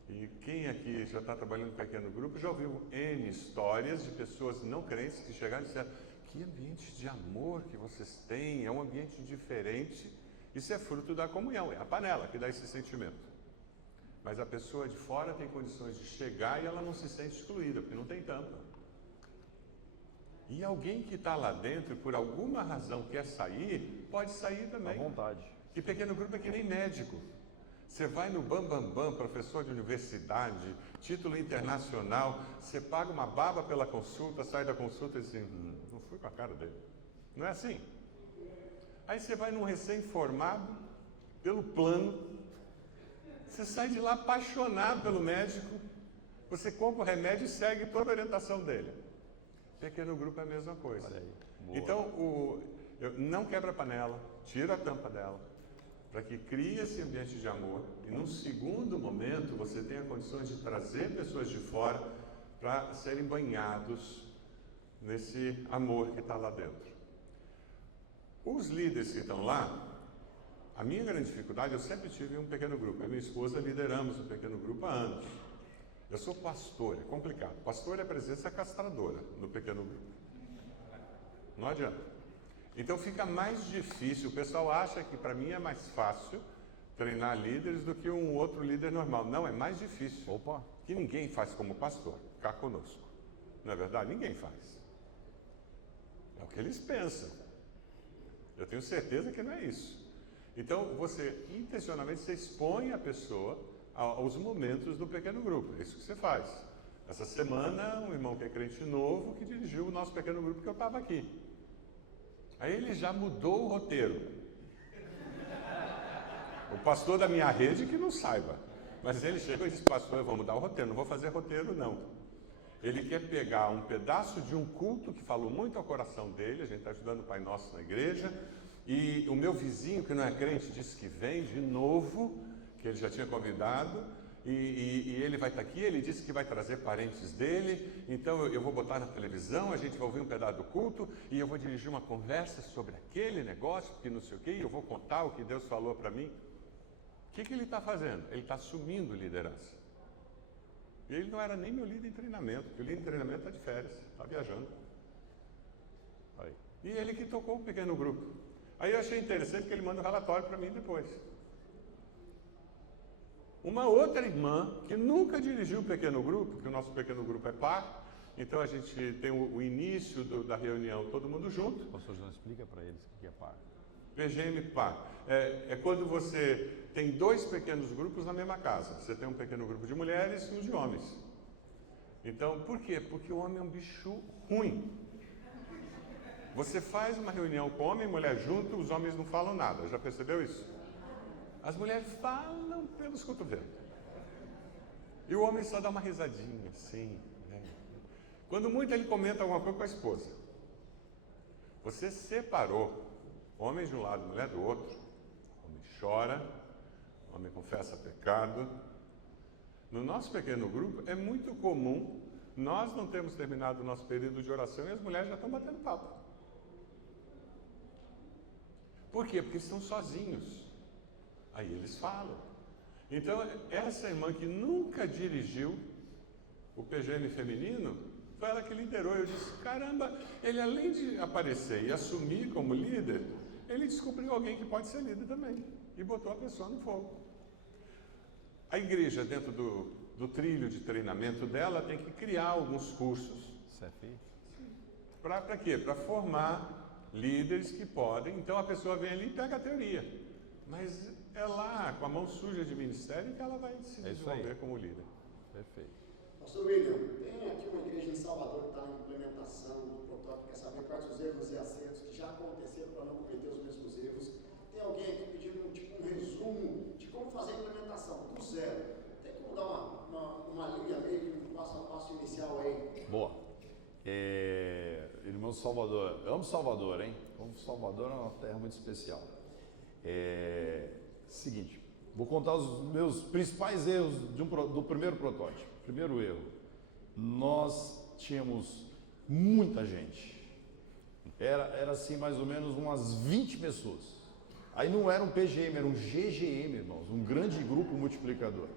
e quem aqui já está trabalhando em pequeno grupo, já ouviu N histórias de pessoas não crentes que chegaram e disseram, que ambiente de amor que vocês têm, é um ambiente diferente, isso é fruto da comunhão, é a panela que dá esse sentimento. Mas a pessoa de fora tem condições de chegar e ela não se sente excluída, porque não tem tampa. E alguém que está lá dentro, por alguma razão quer sair, pode sair também. À vontade. E pequeno grupo é que nem médico. Você vai no Bambambam, professor de universidade, título internacional, você paga uma baba pela consulta, sai da consulta e diz assim, não fui com a cara dele. Não é assim? Aí você vai num recém-formado, pelo plano, você sai de lá apaixonado pelo médico, você compra o remédio e segue toda a orientação dele. Pequeno grupo é a mesma coisa. Então, não quebra a panela, tira a tampa dela, para que crie esse ambiente de amor e num segundo momento você tenha condições de trazer pessoas de fora para serem banhados nesse amor que está lá dentro. Os líderes que estão lá, a minha grande dificuldade, eu sempre tive um pequeno grupo. Eu e minha esposa lideramos um pequeno grupo há anos. Eu sou pastor, é complicado. Pastor é a presença castradora no pequeno grupo. Não adianta. Então fica mais difícil. O pessoal acha que para mim é mais fácil treinar líderes do que um outro líder normal. Não, é mais difícil. Opa! Que ninguém faz como pastor, ficar conosco. Não é verdade? Ninguém faz. É o que eles pensam. Eu tenho certeza que não é isso. Então, você, intencionalmente, você expõe a pessoa aos momentos do pequeno grupo. É isso que você faz. Essa semana, um irmão que é crente novo, que dirigiu o nosso pequeno grupo, que eu estava aqui. Aí ele já mudou o roteiro. O pastor da minha rede que não saiba. Mas ele chegou e disse, pastor, eu vou mudar o roteiro, não vou fazer roteiro não. Ele quer pegar um pedaço de um culto que falou muito ao coração dele, a gente está estudando o Pai Nosso na igreja, e o meu vizinho, que não é crente, disse que vem de novo, que ele já tinha convidado, e ele vai estar aqui, ele disse que vai trazer parentes dele, então eu vou botar na televisão, a gente vai ouvir um pedaço do culto, e eu vou dirigir uma conversa sobre aquele negócio, que não sei o quê, e eu vou contar o que Deus falou para mim. O que ele está fazendo? Ele está assumindo liderança. E ele não era nem meu líder em treinamento, porque o líder em treinamento está de férias, está viajando. Aí. E ele que tocou o pequeno grupo. Aí eu achei interessante que ele manda um relatório para mim depois. Uma outra irmã que nunca dirigiu o pequeno grupo, que o nosso pequeno grupo é par, então a gente tem o início da reunião, todo mundo junto. Pastor João, explica para eles o que é par. PGM par. É quando você tem dois pequenos grupos na mesma casa. Você tem um pequeno grupo de mulheres e um de homens. Então, por quê? Porque o homem é um bicho ruim. Você faz uma reunião com homem e mulher junto, os homens não falam nada. Já percebeu isso? As mulheres falam pelos cotovelos. E o homem só dá uma risadinha, assim. Né? Quando muito ele comenta alguma coisa com a esposa. Você separou homem de um lado, mulher do outro. Homem chora, homem confessa pecado. No nosso pequeno grupo é muito comum, nós não temos terminado o nosso período de oração e as mulheres já estão batendo papo. Por quê? Porque estão sozinhos. Aí eles falam. Então, essa irmã que nunca dirigiu o PGM feminino, foi ela que liderou. Eu disse, caramba, ele além de aparecer e assumir como líder, ele descobriu alguém que pode ser líder também. E botou a pessoa no fogo. A igreja, dentro do trilho de treinamento dela, tem que criar alguns cursos. CFI? Para quê? Para formar líderes que podem. Então a pessoa vem ali e pega a teoria. Mas é lá, com a mão suja de ministério, que ela vai se desenvolver como líder. Perfeito. Pastor William, tem aqui uma igreja em Salvador que está na implementação do protótipo, quer saber quais os erros e acertos que já aconteceram para não cometer os mesmos erros. Tem alguém aqui pedindo um resumo de como fazer a implementação, do zero. Tem como dar uma linha meio, um passo a passo inicial aí? Boa. Irmão Salvador, eu amo Salvador, hein? Salvador é uma terra muito especial. Seguinte, vou contar os meus principais erros do primeiro protótipo. Primeiro erro, nós tínhamos muita gente. Era assim mais ou menos umas 20 pessoas. Aí não era um PGM, era um GGM, irmãos, um grande grupo multiplicador.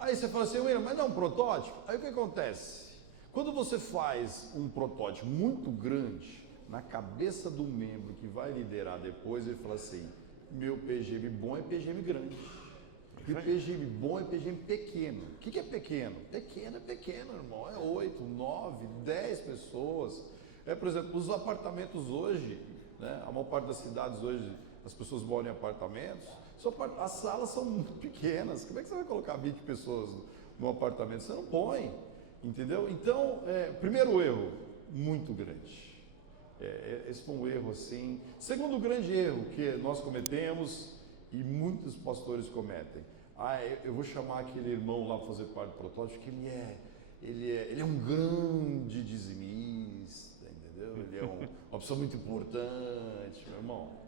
Aí você fala assim, mas não é um protótipo? Aí o que acontece? Quando você faz um protótipo muito grande, na cabeça do membro que vai liderar depois, ele fala assim, meu PGM bom é PGM grande. E PGM bom é PGM pequeno. O que é pequeno? Pequeno é pequeno, irmão. É 8, 9, 10 pessoas. Por exemplo, os apartamentos hoje, né, a maior parte das cidades hoje, as pessoas moram em apartamentos, as salas são muito pequenas. Como é que você vai colocar 20 pessoas no apartamento? Você não põe, entendeu? Então, primeiro erro, muito grande. Esse foi um erro assim. Segundo grande erro que nós cometemos e muitos pastores cometem. Eu vou chamar aquele irmão lá para fazer parte do protótipo, que ele é um grande dizimista, entendeu? Ele é uma pessoa muito importante, meu irmão.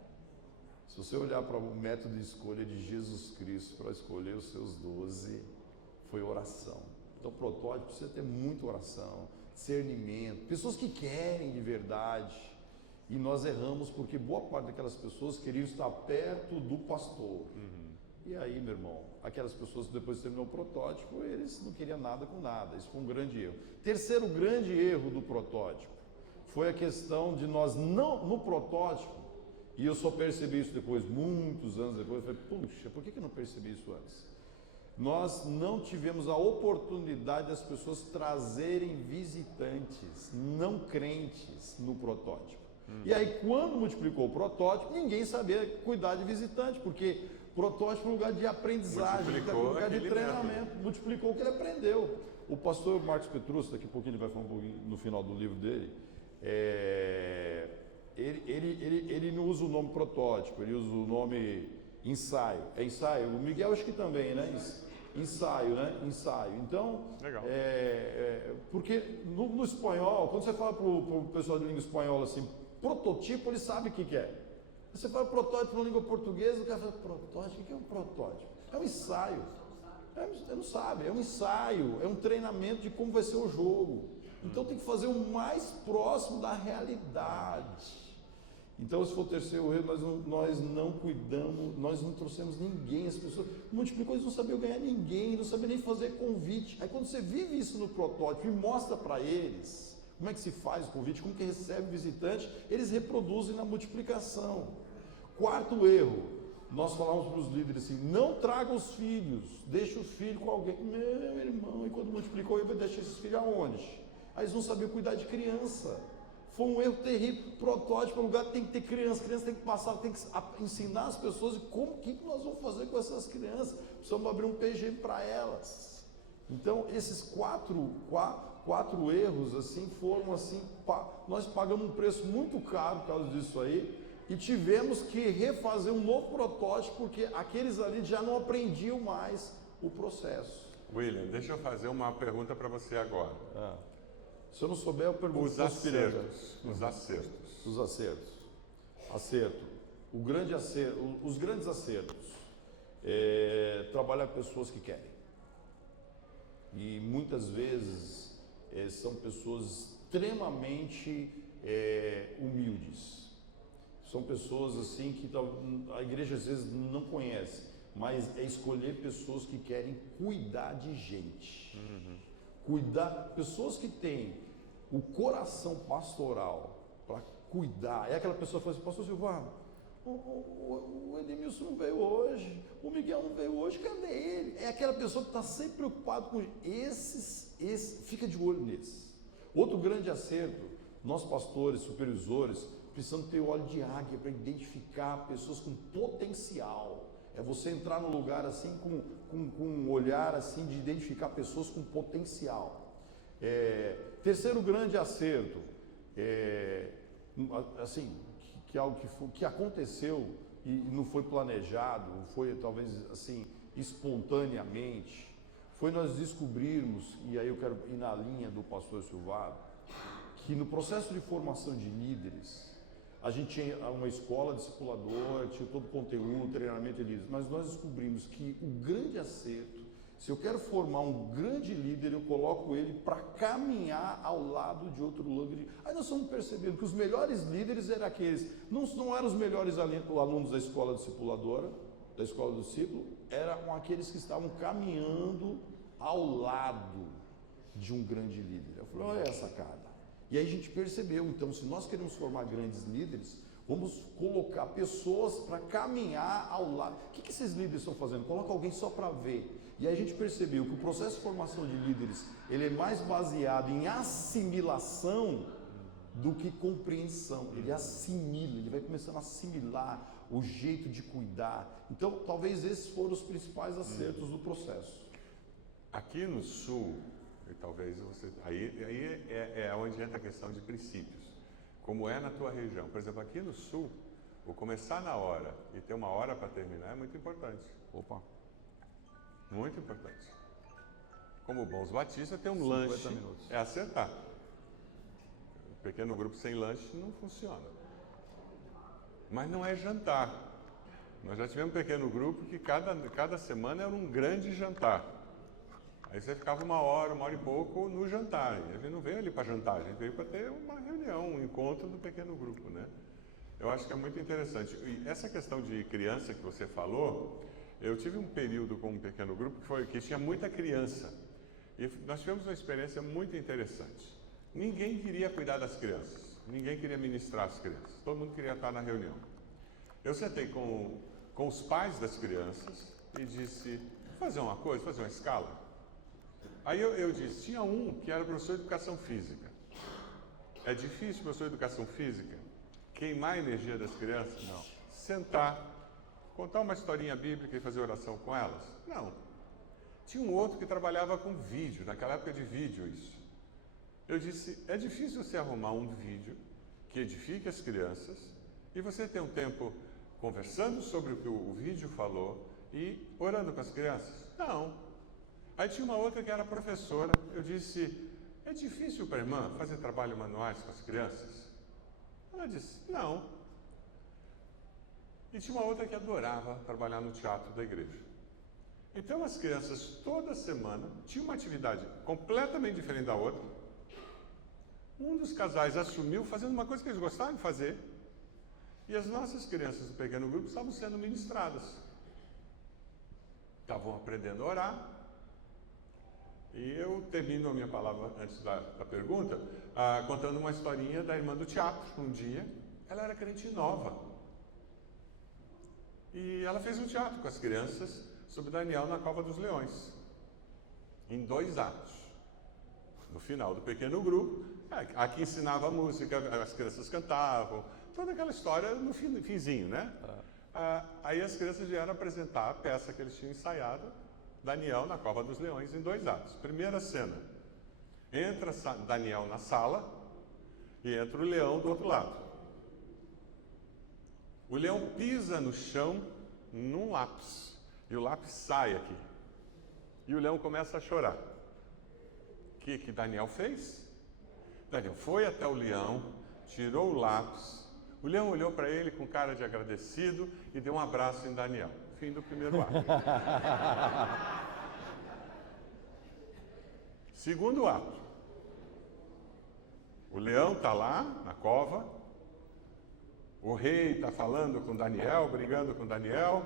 Se você olhar para o método de escolha de Jesus Cristo para escolher os seus 12, foi oração. Então, protótipo precisa ter muita oração, discernimento, pessoas que querem de verdade. E nós erramos porque boa parte daquelas pessoas queriam estar perto do pastor. E aí, meu irmão, aquelas pessoas depois de terminar o protótipo, eles não queriam nada com nada. Isso foi um grande erro. Terceiro grande erro do protótipo foi a questão de nós não, no protótipo, e eu só percebi isso depois, muitos anos depois, eu falei, puxa, por que eu não percebi isso antes? Nós não tivemos a oportunidade das pessoas trazerem visitantes, não crentes, no protótipo. E aí, quando multiplicou o protótipo, ninguém sabia cuidar de visitante, porque protótipo é um lugar de aprendizagem, lugar de treinamento, multiplicou o que ele aprendeu. O pastor Marcos Petrucci, daqui a pouquinho ele vai falar um pouquinho no final do livro dele, ele não usa o nome protótipo, ele usa o nome ensaio. É ensaio? O Miguel acho que também, né? Ensaio, né? Ensaio. Então, legal. Porque no espanhol, quando você fala para o pessoal de língua espanhola assim, prototipo, ele sabe o que é. Você fala protótipo na língua portuguesa, o cara fala, protótipo, o que é um protótipo? É um ensaio. Não sabe, é um ensaio, é um treinamento de como vai ser o jogo. Então tem que fazer o mais próximo da realidade. Então, se for o terceiro erro, nós não cuidamos, nós não trouxemos ninguém, as pessoas multiplicou, eles não sabiam ganhar ninguém, não sabiam nem fazer convite. Aí quando você vive isso no protótipo e mostra para eles como é que se faz o convite, como que recebe o visitante, eles reproduzem na multiplicação. Quarto erro, nós falamos para os líderes assim, não traga os filhos, deixa os filhos com alguém. Meu irmão, e quando multiplicou, eu vou deixar esses filhos aonde? Aí eles não sabiam cuidar de criança. Foi um erro terrível. Protótipo é um lugar que tem que ter criança tem que passar, tem que ensinar as pessoas como que nós vamos fazer com essas crianças. Precisamos abrir um PG para elas. Então, esses quatro erros assim foram assim, nós pagamos um preço muito caro por causa disso aí e tivemos que refazer um novo protótipo porque aqueles ali já não aprendiam mais o processo. William, deixa eu fazer uma pergunta para você agora. Se eu não souber, eu pergunto. Os acertos. Os acertos. Os acertos. Acerto. Os grandes acertos. Trabalhar com pessoas que querem. E muitas vezes são pessoas extremamente humildes. São pessoas assim que a igreja às vezes não conhece, mas é escolher pessoas que querem cuidar de gente. Pessoas que têm o coração pastoral para cuidar. É aquela pessoa que fala assim, pastor Silvano, o Edmilson não veio hoje, o Miguel não veio hoje, cadê ele? É aquela pessoa que está sempre preocupada com fica de olho nesses. Outro grande acerto, nós pastores, supervisores, precisamos ter olho de águia para identificar pessoas com potencial. É você entrar no lugar assim com um olhar assim de identificar pessoas com potencial. Terceiro grande acerto, assim, que é algo que aconteceu e não foi planejado, foi talvez assim espontaneamente, foi nós descobrirmos, e aí eu quero ir na linha do pastor Silvano, que no processo de formação de líderes, a gente tinha uma escola discipuladora, tinha todo o conteúdo, treinamento de líderes, mas nós descobrimos que o grande acerto, se eu quero formar um grande líder, eu coloco ele para caminhar ao lado de outro líder. Aí nós estamos percebendo que os melhores líderes eram aqueles, não eram os melhores alunos da escola discipuladora, da escola do discípulo, eram aqueles que estavam caminhando ao lado de um grande líder. Eu falei, olha essa cara. E aí a gente percebeu, então, se nós queremos formar grandes líderes, vamos colocar pessoas para caminhar ao lado. O que esses líderes estão fazendo? Coloca alguém só para ver. E aí a gente percebeu que o processo de formação de líderes, ele é mais baseado em assimilação do que compreensão. Ele assimila, ele vai começando a assimilar o jeito de cuidar. Então, talvez esses foram os principais acertos do processo. Aqui no Sul, e talvez você... Aí é onde entra a questão de princípios. Como é na tua região. Por exemplo, aqui no Sul, o começar na hora e ter uma hora para terminar é muito importante. Opa! Muito importante. Como bons batistas, ter um lanche minutos. É acertar. Um pequeno grupo sem lanche não funciona. Mas não é jantar. Nós já tivemos um pequeno grupo que cada semana era um grande jantar. Aí você ficava uma hora e pouco no jantar. E a gente não veio ali para jantar, a gente veio para ter uma reunião, um encontro do pequeno grupo, né? Eu acho que é muito interessante. E essa questão de criança que você falou, eu tive um período com um pequeno grupo que tinha muita criança. E nós tivemos uma experiência muito interessante. Ninguém queria cuidar das crianças. Ninguém queria ministrar as crianças, todo mundo queria estar na reunião. Eu sentei com os pais das crianças e disse, fazer uma coisa, fazer uma escala. Aí eu disse, tinha um que era professor de educação física. É difícil, professor de educação física, queimar a energia das crianças? Não. Sentar, contar uma historinha bíblica e fazer oração com elas? Não. Tinha um outro que trabalhava com vídeo, naquela época de vídeo isso. Eu disse, é difícil você arrumar um vídeo que edifique as crianças e você ter um tempo conversando sobre o que o vídeo falou e orando com as crianças? Não. Aí tinha uma outra que era professora, eu disse, é difícil para a irmã fazer trabalho manuais com as crianças? Ela disse, não. E tinha uma outra que adorava trabalhar no teatro da igreja. Então as crianças toda semana tinham uma atividade completamente diferente da outra. Um dos casais assumiu fazendo uma coisa que eles gostavam de fazer e as nossas crianças do pequeno grupo estavam sendo ministradas. Estavam aprendendo a orar. E eu termino a minha palavra antes da pergunta, contando uma historinha da irmã do teatro. Um dia, ela era crente nova. E ela fez um teatro com as crianças sobre Daniel na Cova dos Leões, em 2 atos. No final do pequeno grupo, aqui ensinava música, as crianças cantavam, toda aquela história no finzinho, né? Aí as crianças vieram apresentar a peça que eles tinham ensaiado, Daniel na Cova dos Leões, em 2 atos. Primeira cena, entra Daniel na sala e entra o leão do outro lado. O leão pisa no chão num lápis e o lápis sai aqui. E o leão começa a chorar. O que Daniel fez? Daniel foi até o leão, tirou o lápis, o leão olhou para ele com cara de agradecido e deu um abraço em Daniel. Fim do primeiro ato. Segundo ato. O leão está lá na cova, o rei está falando com Daniel, brigando com Daniel,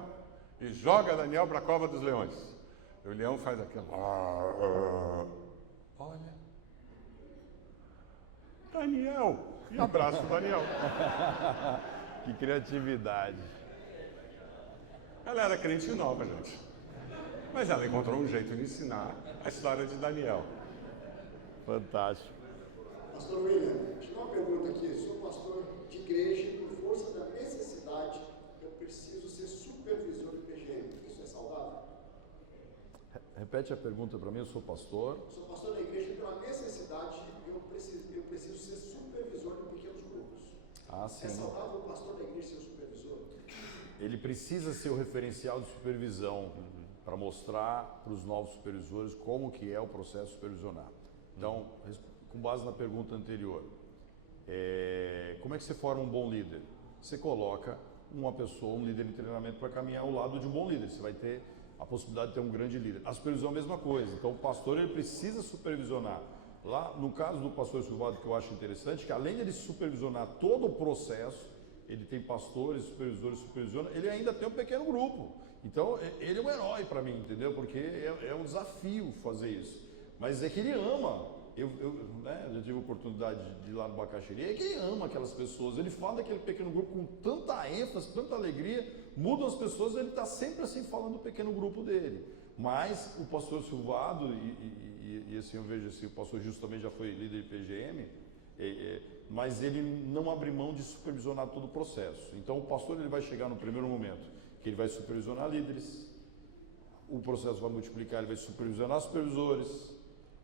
e joga Daniel para a cova dos leões. E o leão faz aquilo. Olha. Daniel! E abraça o Daniel. Que criatividade. Ela era crente nova, gente. Mas ela encontrou um jeito de ensinar a história de Daniel. Fantástico. Pastor William, tinha uma pergunta aqui. Sou pastor de igreja e por força da necessidade eu preciso ser supervisor do PGM. Isso é saudável? Repete a pergunta para mim, eu sou pastor. Sou pastor da igreja e pela necessidade eu preciso ser supervisor de pequenos grupos. Ah, sim. É saudável o pastor da igreja ser o supervisor? Ele precisa ser o referencial de supervisão para mostrar para os novos supervisores como que é o processo supervisionar. Então, com base na pergunta anterior, como é que você forma um bom líder? Você coloca uma pessoa, um líder em treinamento para caminhar ao lado de um bom líder. Você vai ter a possibilidade de ter um grande líder. A supervisão é a mesma coisa. Então, o pastor ele precisa supervisionar. Lá, no caso do pastor Silvado, que eu acho interessante, que além de ele supervisionar todo o processo, ele tem pastores, supervisores, supervisiona, ele ainda tem um pequeno grupo. Então, ele é um herói para mim, entendeu? Porque é um desafio fazer isso. Mas é que ele ama. Eu já tive a oportunidade de ir lá no Bacaxiri, é que ele ama aquelas pessoas. Ele fala daquele pequeno grupo com tanta ênfase, tanta alegria, mudam as pessoas, ele está sempre assim falando do pequeno grupo dele. Mas o pastor Silvado, e assim eu vejo assim, o pastor Gilson também já foi líder de PGM, mas ele não abre mão de supervisionar todo o processo. Então o pastor ele vai chegar no primeiro momento, que ele vai supervisionar líderes, o processo vai multiplicar, ele vai supervisionar supervisores,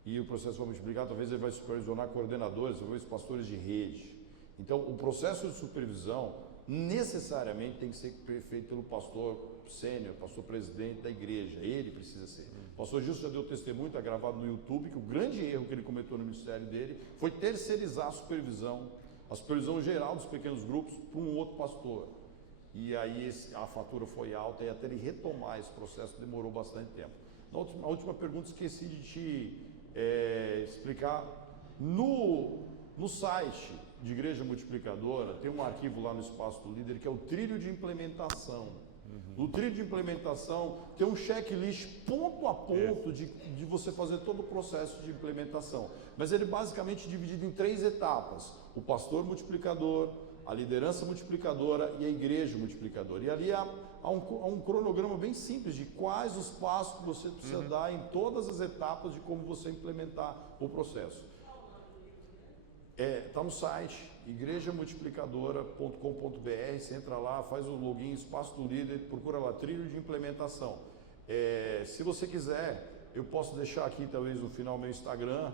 e o processo vai multiplicar, talvez ele vai supervisionar coordenadores, talvez pastores de rede. Então o processo de supervisão necessariamente tem que ser feito pelo pastor sênior, pastor presidente da igreja, ele precisa ser. O pastor Gilson já deu testemunho, está gravado no YouTube, que o grande erro que ele cometeu no ministério dele foi terceirizar a supervisão geral dos pequenos grupos para um outro pastor. E aí a fatura foi alta e até ele retomar esse processo demorou bastante tempo. A última pergunta, esqueci de te explicar. No site de Igreja Multiplicadora, tem um arquivo lá no Espaço do Líder que é o trilho de implementação. No trilho de implementação, tem um checklist ponto a ponto de você fazer todo o processo de implementação. Mas ele é basicamente dividido em 3 etapas. O pastor multiplicador, a liderança multiplicadora e a igreja multiplicadora. E ali há um cronograma bem simples de quais os passos que você precisa dar em todas as etapas de como você implementar o processo. Está no site igrejamultiplicadora.com.br, você entra lá, faz o login, espaço do líder, procura lá, trilho de implementação. Se você quiser, eu posso deixar aqui talvez no final meu Instagram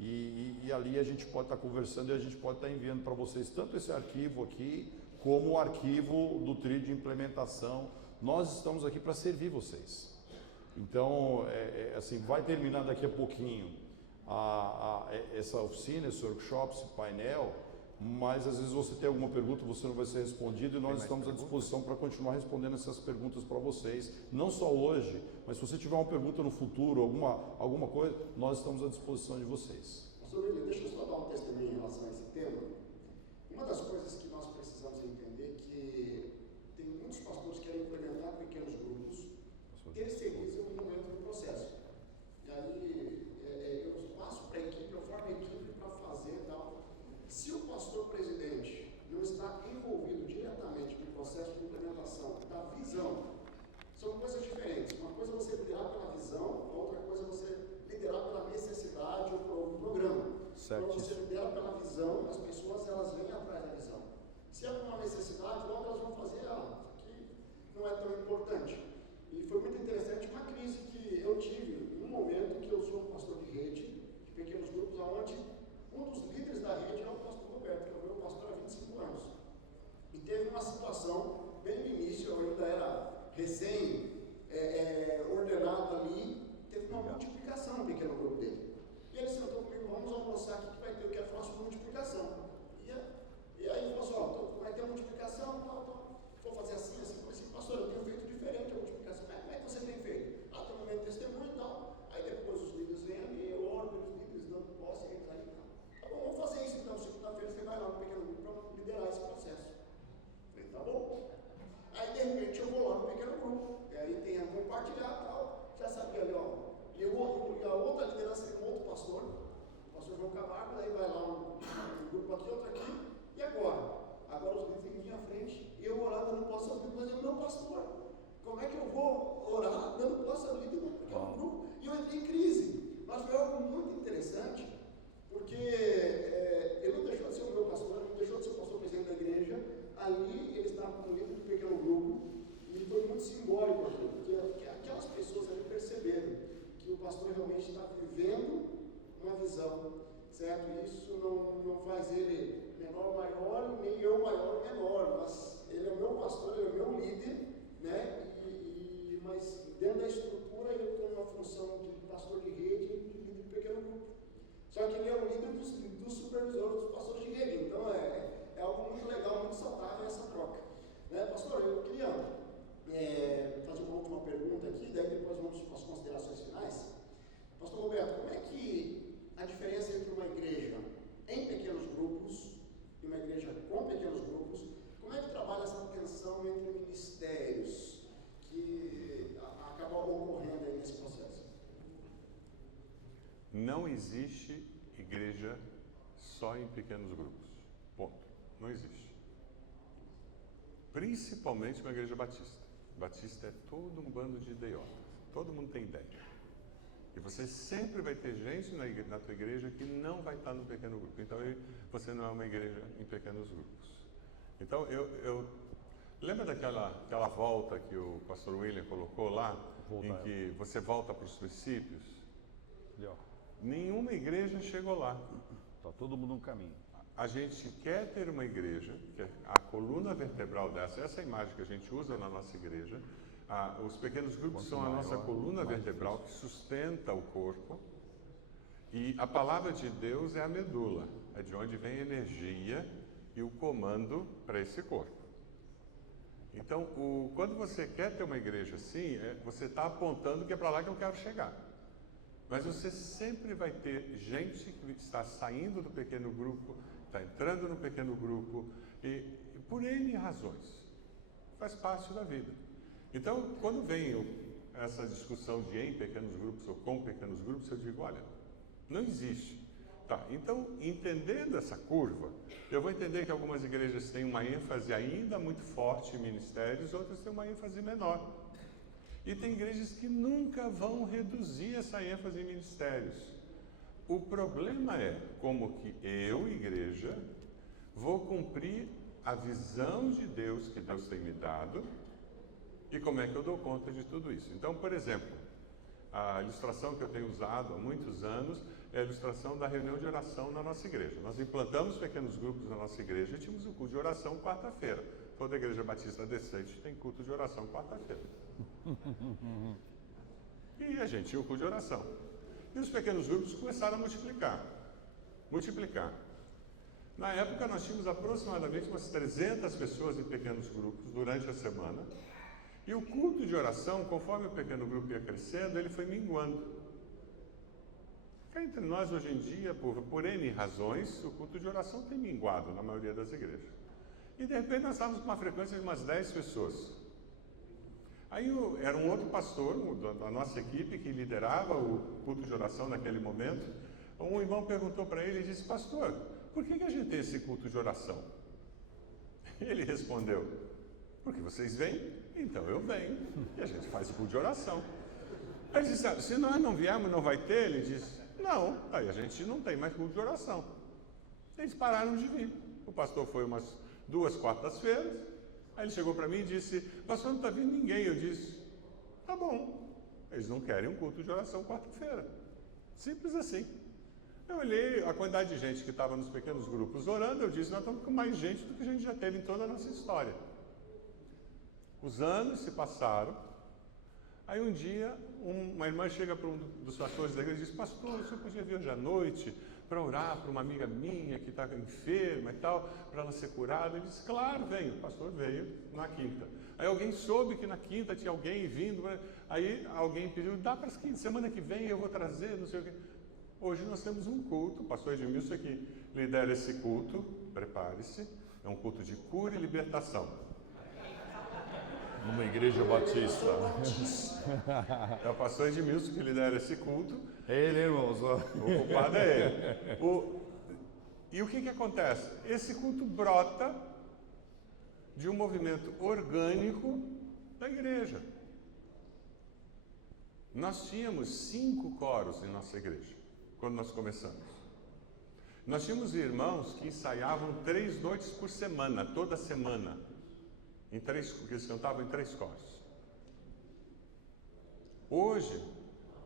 e ali a gente pode estar conversando e a gente pode estar enviando para vocês tanto esse arquivo aqui, como o arquivo do trilho de implementação. Nós estamos aqui para servir vocês. Então, assim, vai terminar daqui a pouquinho essa oficina, esse workshop, esse painel, mas às vezes você tem alguma pergunta, você não vai ser respondido e nós estamos à disposição para continuar respondendo essas perguntas para vocês, não só hoje, mas se você tiver uma pergunta no futuro, alguma coisa, nós estamos à disposição de vocês. Pastor William, deixa eu só dar um testemunho em relação a esse tema. Uma das coisas que nós precisamos entender é que tem muitos pastores que querem implementar pequenos grupos, terceirizam um momento do processo. E aí eu passo para a equipe, eu formo a equipe para fazer e tal. Se o pastor presidente não está envolvido diretamente no processo de implementação da visão, são coisas diferentes. Uma coisa é você liderar pela visão, outra coisa é você liderar pela necessidade ou pelo programa. Quando você lidera pela visão, as pessoas elas vêm atrás da visão. Se é uma necessidade, logo elas vão fazer, isso aqui não é tão importante. E foi muito interessante uma crise que eu tive em um momento que eu sou um pastor de rede, de pequenos grupos, onde um dos líderes da rede é o pastor Roberto, que é o meu pastor há 25 anos. E teve uma situação, bem no início, eu ainda era recém-ordenado ali, teve uma multiplicação no pequeno grupo dele. E ele sentou comigo, vamos almoçar aqui que vai ter, eu quero falar sobre multiplicação. E aí ele falou assim, vai ter multiplicação, vou fazer assim, pastor, eu tenho feito diferente a multiplicação. Como é que você tem feito? Tem um momento de testemunho e tal. Aí depois os líderes vêm ali, eu oro pelos líderes, dando posse, eles aí e tal. Tá bom, vamos fazer isso então. Segunda-feira você vai lá no pequeno grupo para liderar esse processo. Eu falei, tá bom. Aí de repente eu vou lá no pequeno grupo, e aí tem a compartilhar e tal. Já sabia ali, e a outra liderança de um outro pastor, o pastor João Camargo, daí vai lá um grupo aqui, outro aqui, e agora? Agora os líderes têm que ir à frente, e eu orar dando posse aos líderes, mas é o meu pastor. Como é que eu vou orar dando posse aos líderes no pequeno grupo? E eu entrei em crise. Mas foi algo muito interessante, porque ele não deixou de ser o meu pastor, ele não deixou de ser o pastor presidente da igreja. Ali ele estava com o líder do pequeno grupo, e foi muito simbólico aquilo, porque aquelas pessoas ali perceberam que o pastor realmente está vivendo uma visão, certo? E isso não faz ele menor ou maior, nem eu maior ou menor, mas ele é o meu pastor, ele é o meu líder, né? Mas dentro da estrutura ele tem uma função de pastor de rede e de líder de pequeno grupo. Só que ele é o líder dos supervisores, dos pastores de rede. Então é algo muito legal, muito saudável essa troca. Né? Pastor, eu queria fazer uma última pergunta aqui, daí depois vamos para as considerações finais. Pastor Roberto, como é que a diferença entre uma igreja em pequenos grupos e uma igreja com pequenos grupos, como é que trabalha essa tensão entre ministérios que acaba ocorrendo aí nesse processo? Não existe igreja só em pequenos grupos. Ponto. Não existe. Principalmente uma igreja batista. Batista é todo um bando de idiotas. Todo mundo tem ideia. E você sempre vai ter gente na tua igreja que não vai estar no pequeno grupo. Então, você não é uma igreja em pequenos grupos. Então, lembra daquela volta que o pastor William colocou lá, em que você volta para os princípios? Nenhuma igreja chegou lá. Está todo mundo no caminho. A gente quer ter uma igreja, que a coluna vertebral essa é a imagem que a gente usa na nossa igreja. Os pequenos grupos são a nossa coluna vertebral que sustenta o corpo. E a palavra de Deus é a medula, é de onde vem a energia e o comando para esse corpo. Então, quando você quer ter uma igreja assim, você está apontando que é para lá que eu quero chegar. Mas você sempre vai ter gente que está saindo do pequeno grupo, está entrando no pequeno grupo, e por N razões. Faz parte da vida. Então, quando vem essa discussão de em pequenos grupos ou com pequenos grupos, eu digo, olha, não existe. Tá, então, entendendo essa curva, eu vou entender que algumas igrejas têm uma ênfase ainda muito forte em ministérios, outras têm uma ênfase menor. E tem igrejas que nunca vão reduzir essa ênfase em ministérios. O problema é como que eu, igreja, vou cumprir a visão de Deus que Deus tem me dado e como é que eu dou conta de tudo isso. Então, por exemplo, a ilustração que eu tenho usado há muitos anos é a ilustração da reunião de oração na nossa igreja. Nós implantamos pequenos grupos na nossa igreja e tínhamos o culto de oração quarta-feira. Toda a Igreja Batista Decente tem culto de oração quarta-feira. E a gente tinha o culto de oração. E os pequenos grupos começaram a multiplicar. Na época, nós tínhamos aproximadamente umas 300 pessoas em pequenos grupos durante a semana. E o culto de oração, conforme o pequeno grupo ia crescendo, ele foi minguando. Cá entre nós, hoje em dia, por N razões, o culto de oração tem minguado na maioria das igrejas. E, de repente, nós estávamos com uma frequência de umas 10 pessoas. Aí era um outro pastor da nossa equipe que liderava o culto de oração naquele momento. Um irmão perguntou para ele e disse, pastor, por que a gente tem esse culto de oração? Ele respondeu, porque vocês vêm, então eu venho e a gente faz o culto de oração. Aí ele disse, se nós não viermos, não vai ter? Ele disse, não, aí a gente não tem mais culto de oração. Eles pararam de vir. O pastor foi umas 2 quartas-feiras, aí ele chegou para mim e disse, pastor, não está vindo ninguém. Eu disse, tá bom, eles não querem um culto de oração quarta-feira. Simples assim. Eu olhei a quantidade de gente que estava nos pequenos grupos orando, eu disse, nós estamos com mais gente do que a gente já teve em toda a nossa história. Os anos se passaram, aí um dia uma irmã chega para um dos pastores da igreja e diz, pastor, o senhor podia vir hoje à noite para orar para uma amiga minha que está enferma e tal, para ela ser curada? Ele disse, claro, venho. O pastor veio na quinta. Aí alguém soube que na quinta tinha alguém vindo, aí alguém pediu, dá para semana que vem eu vou trazer, não sei o quê. Hoje nós temos um culto, o pastor Edmilson que lidera esse culto, prepare-se, é um culto de cura e libertação. Numa igreja batista. É o pastor Edmilson que lidera esse culto. É ele, irmãos. O culpado é ele. E o que acontece? Esse culto brota de um movimento orgânico da igreja. Nós tínhamos 5 coros em nossa igreja, quando nós começamos. Nós tínhamos irmãos que ensaiavam 3 noites por semana, toda semana. Que eles cantavam em 3 coros. Hoje,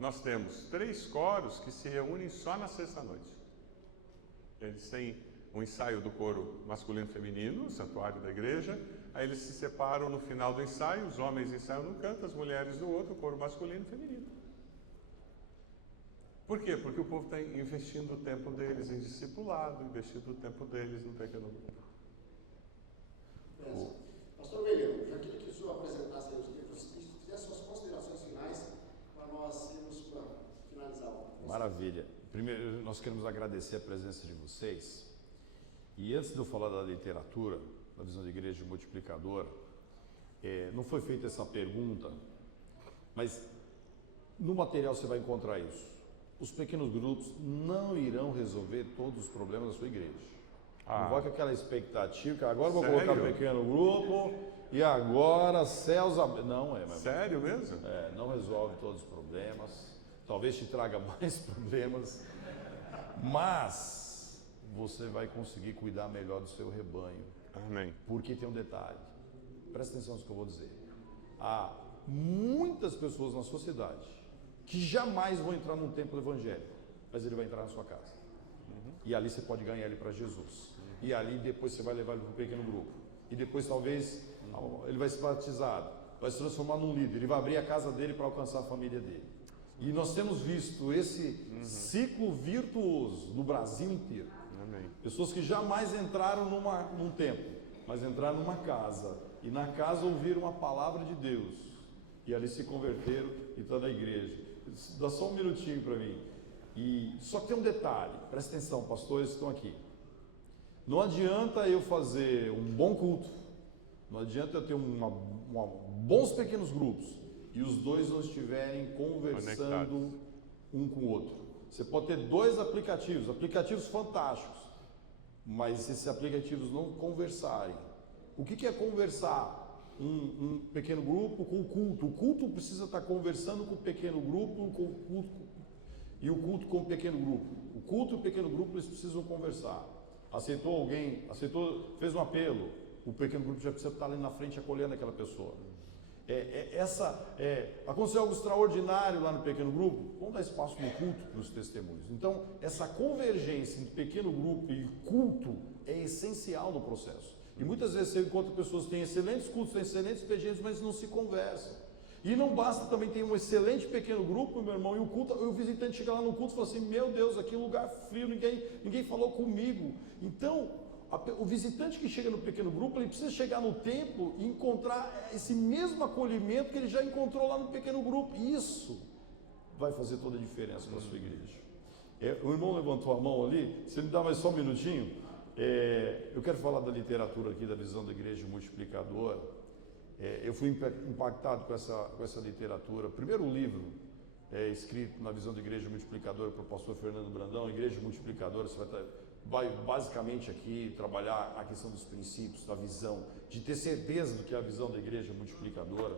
nós temos 3 coros que se reúnem só na sexta-noite. Eles têm um ensaio do coro masculino e feminino, o santuário da igreja, aí eles se separam no final do ensaio, os homens ensaiam num canto, as mulheres no outro, o coro masculino e feminino. Por quê? Porque o povo está investindo o tempo deles em discipulado, investindo o tempo deles no pequeno grupo. Pastor William, já queria que o senhor apresentasse aí os livros e fizesse suas considerações finais para nós irmos para finalizar. Maravilha. Primeiro, nós queremos agradecer a presença de vocês. E antes de eu falar da literatura, da visão de igreja multiplicadora, não foi feita essa pergunta, mas no material você vai encontrar isso. Os pequenos grupos não irão resolver todos os problemas da sua igreja. Não vai com aquela expectativa que agora vou colocar um pequeno grupo e agora céus abertos. Não é, sério mesmo? Não resolve todos os problemas, talvez te traga mais problemas, mas você vai conseguir cuidar melhor do seu rebanho. Amém. Porque tem um detalhe, presta atenção no que eu vou dizer. Há muitas pessoas na sociedade que jamais vão entrar num templo evangélico, mas ele vai entrar na sua casa. E ali você pode ganhar ele para Jesus. E ali depois você vai levar ele para um pequeno grupo. E depois talvez ele vai se batizar, vai se transformar num líder. Ele vai abrir a casa dele para alcançar a família dele. E nós temos visto esse ciclo virtuoso no Brasil inteiro. Amém. Pessoas que jamais entraram num templo, mas entraram numa casa. E na casa ouviram a palavra de Deus. E ali se converteram e estão na igreja. Dá só um minutinho para mim. E só que tem um detalhe, presta atenção, pastores que estão aqui. Não adianta eu fazer um bom culto, Não adianta eu ter bons pequenos grupos e os dois não estiverem conversando um com o outro. Você pode ter 2 aplicativos fantásticos, mas se esses aplicativos não conversarem. O que é conversar? Um pequeno grupo com o culto. O culto precisa estar conversando com o pequeno grupo, com o culto, e o culto com o pequeno grupo. O culto e o pequeno grupo, eles precisam conversar. Fez um apelo, o pequeno grupo já precisa estar ali na frente acolhendo aquela pessoa. Aconteceu algo extraordinário lá no pequeno grupo, vamos dar espaço no culto para os testemunhos. Então, essa convergência entre pequeno grupo e culto é essencial no processo. E muitas vezes você encontra pessoas que têm excelentes cultos, têm excelentes expedientes, mas não se conversam. E não basta também ter um excelente pequeno grupo, meu irmão, e o visitante chega lá no culto e fala assim, meu Deus, aqui é um lugar frio, ninguém falou comigo. Então, o visitante que chega no pequeno grupo, ele precisa chegar no templo e encontrar esse mesmo acolhimento que ele já encontrou lá no pequeno grupo. Isso vai fazer toda a diferença para a sua igreja. O irmão levantou a mão ali, você me dá mais só um minutinho? Eu quero falar da literatura aqui, da visão da igreja multiplicadora. Eu fui impactado com essa literatura. O primeiro livro escrito na visão da igreja multiplicadora para o pastor Fernando Brandão, Igreja Multiplicadora. Você vai basicamente aqui trabalhar a questão dos princípios, da visão, de ter certeza do que é a visão da igreja multiplicadora.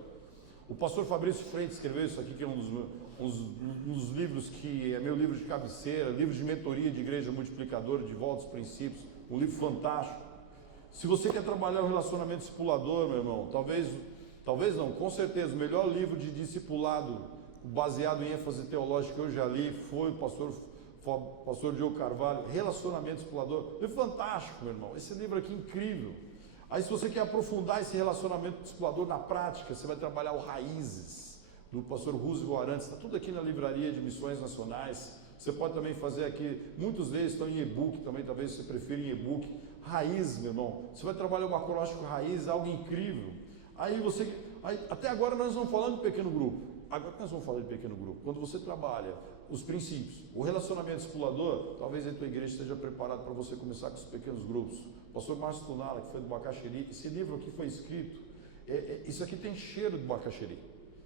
O pastor Fabrício Freitas escreveu isso aqui, que é um dos livros que é meu livro de cabeceira, livro de mentoria de igreja multiplicadora, de volta aos princípios, um livro fantástico. Se você quer trabalhar o relacionamento discipulador, meu irmão, talvez não, com certeza, o melhor livro de discipulado baseado em ênfase teológica que eu já li foi o pastor Diogo Carvalho, Relacionamento Discipulador. Livro fantástico, meu irmão, esse livro aqui é incrível. Aí se você quer aprofundar esse relacionamento discipulador na prática, você vai trabalhar o Raízes, do pastor Roosevelt Arantes, está tudo aqui na livraria de Missões Nacionais. Você pode também fazer aqui, muitos deles estão em e-book também, talvez você prefira em e-book. Raiz, meu irmão, você vai trabalhar o acrológico Raiz, é algo incrível. Até agora nós vamos falando de pequeno grupo. Agora nós vamos falar de pequeno grupo. Quando você trabalha os princípios, o relacionamento discipulador, talvez a tua igreja esteja preparada para você começar com os pequenos grupos. O pastor Márcio Tunala, que foi do Bacaxeri, esse livro aqui foi escrito, isso aqui tem cheiro do Bacaxeri.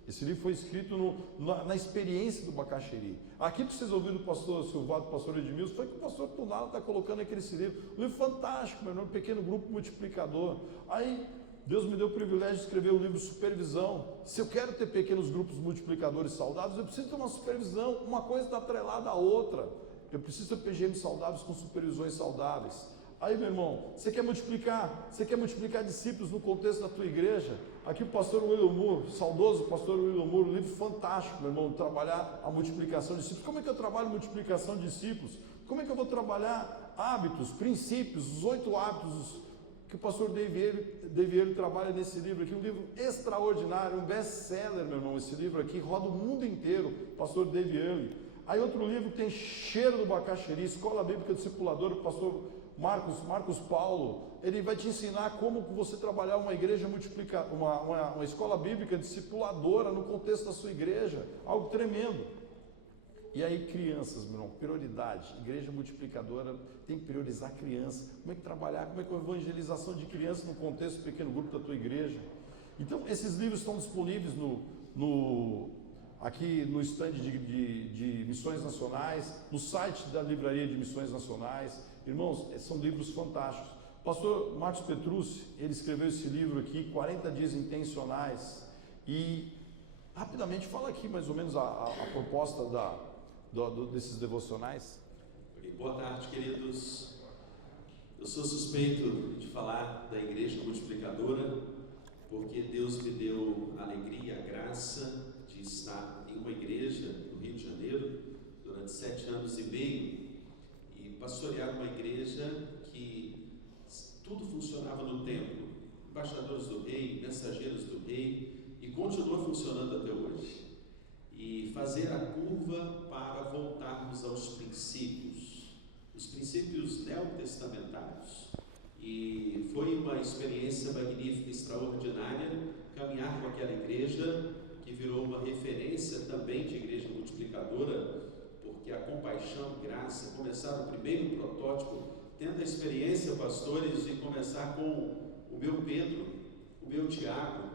Esse livro foi escrito na experiência do Bacaxeri. Aqui para vocês ouviram do pastor Silvado, do pastor Edmilson, foi que o pastor Tunala está colocando aqui nesse livro. Um livro fantástico, meu irmão, um pequeno grupo multiplicador. Aí Deus me deu o privilégio de escrever o livro Supervisão. Se eu quero ter pequenos grupos multiplicadores saudáveis, eu preciso ter uma supervisão. Uma coisa está atrelada à outra. Eu preciso ter PGM saudáveis com supervisões saudáveis. Aí, meu irmão, você quer multiplicar discípulos no contexto da tua igreja? Aqui o pastor William Moore, saudoso pastor William Moore, um livro fantástico, meu irmão, trabalhar a multiplicação de discípulos. Como é que eu trabalho multiplicação de discípulos? Como é que eu vou trabalhar hábitos, princípios, os 8 hábitos que o pastor David trabalha nesse livro aqui, um livro extraordinário, um best-seller, meu irmão, esse livro aqui, roda o mundo inteiro, pastor David Early. Aí outro livro que tem cheiro do Bacaxeri, Escola Bíblica Discipuladora, o pastor Marcos Paulo, ele vai te ensinar como você trabalhar uma igreja uma escola bíblica discipuladora no contexto da sua igreja, algo tremendo. E aí crianças, meu irmão, prioridade, igreja multiplicadora tem que priorizar criança, como é que trabalhar, como é que a evangelização de crianças no contexto do pequeno grupo da tua igreja. Então esses livros estão disponíveis aqui no stand de Missões Nacionais, no site da Livraria de Missões Nacionais. Irmãos, são livros fantásticos. O pastor Marcos Petrucci, ele escreveu esse livro aqui, 40 Dias Intencionais, e rapidamente fala aqui mais ou menos a proposta desses devocionais. Boa tarde, queridos. Eu sou suspeito de falar da Igreja Multiplicadora, porque Deus me deu a alegria, a graça de estar em uma igreja no Rio de Janeiro durante 7 anos e meio e pastorear uma igreja que tudo funcionava no templo, embaixadores do rei, mensageiros do rei, e continua funcionando até hoje. E fazer a curva para voltarmos aos princípios, os princípios neotestamentários. E foi uma experiência magnífica, extraordinária, caminhar com aquela igreja que virou uma referência também de igreja multiplicadora, porque a compaixão, graça, começaram o primeiro protótipo, tendo a experiência, pastores, de começar com o meu Pedro, o meu Tiago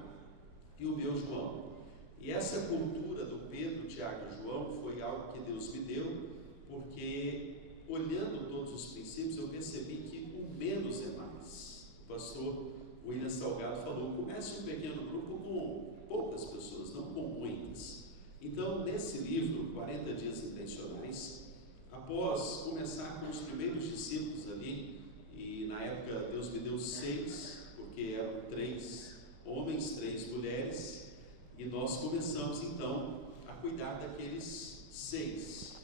e o meu João. E essa cultura do Pedro, Tiago e João foi algo que Deus me deu, porque olhando todos os princípios eu percebi que o menos é mais. O pastor William Salgado falou, comece um pequeno grupo com poucas pessoas, não com muitas. Então, nesse livro, 40 Dias Intencionais, após começar com os primeiros discípulos ali, e na época Deus me deu 6, porque eram 3 homens, 3 mulheres, e nós começamos então a cuidar daqueles 6.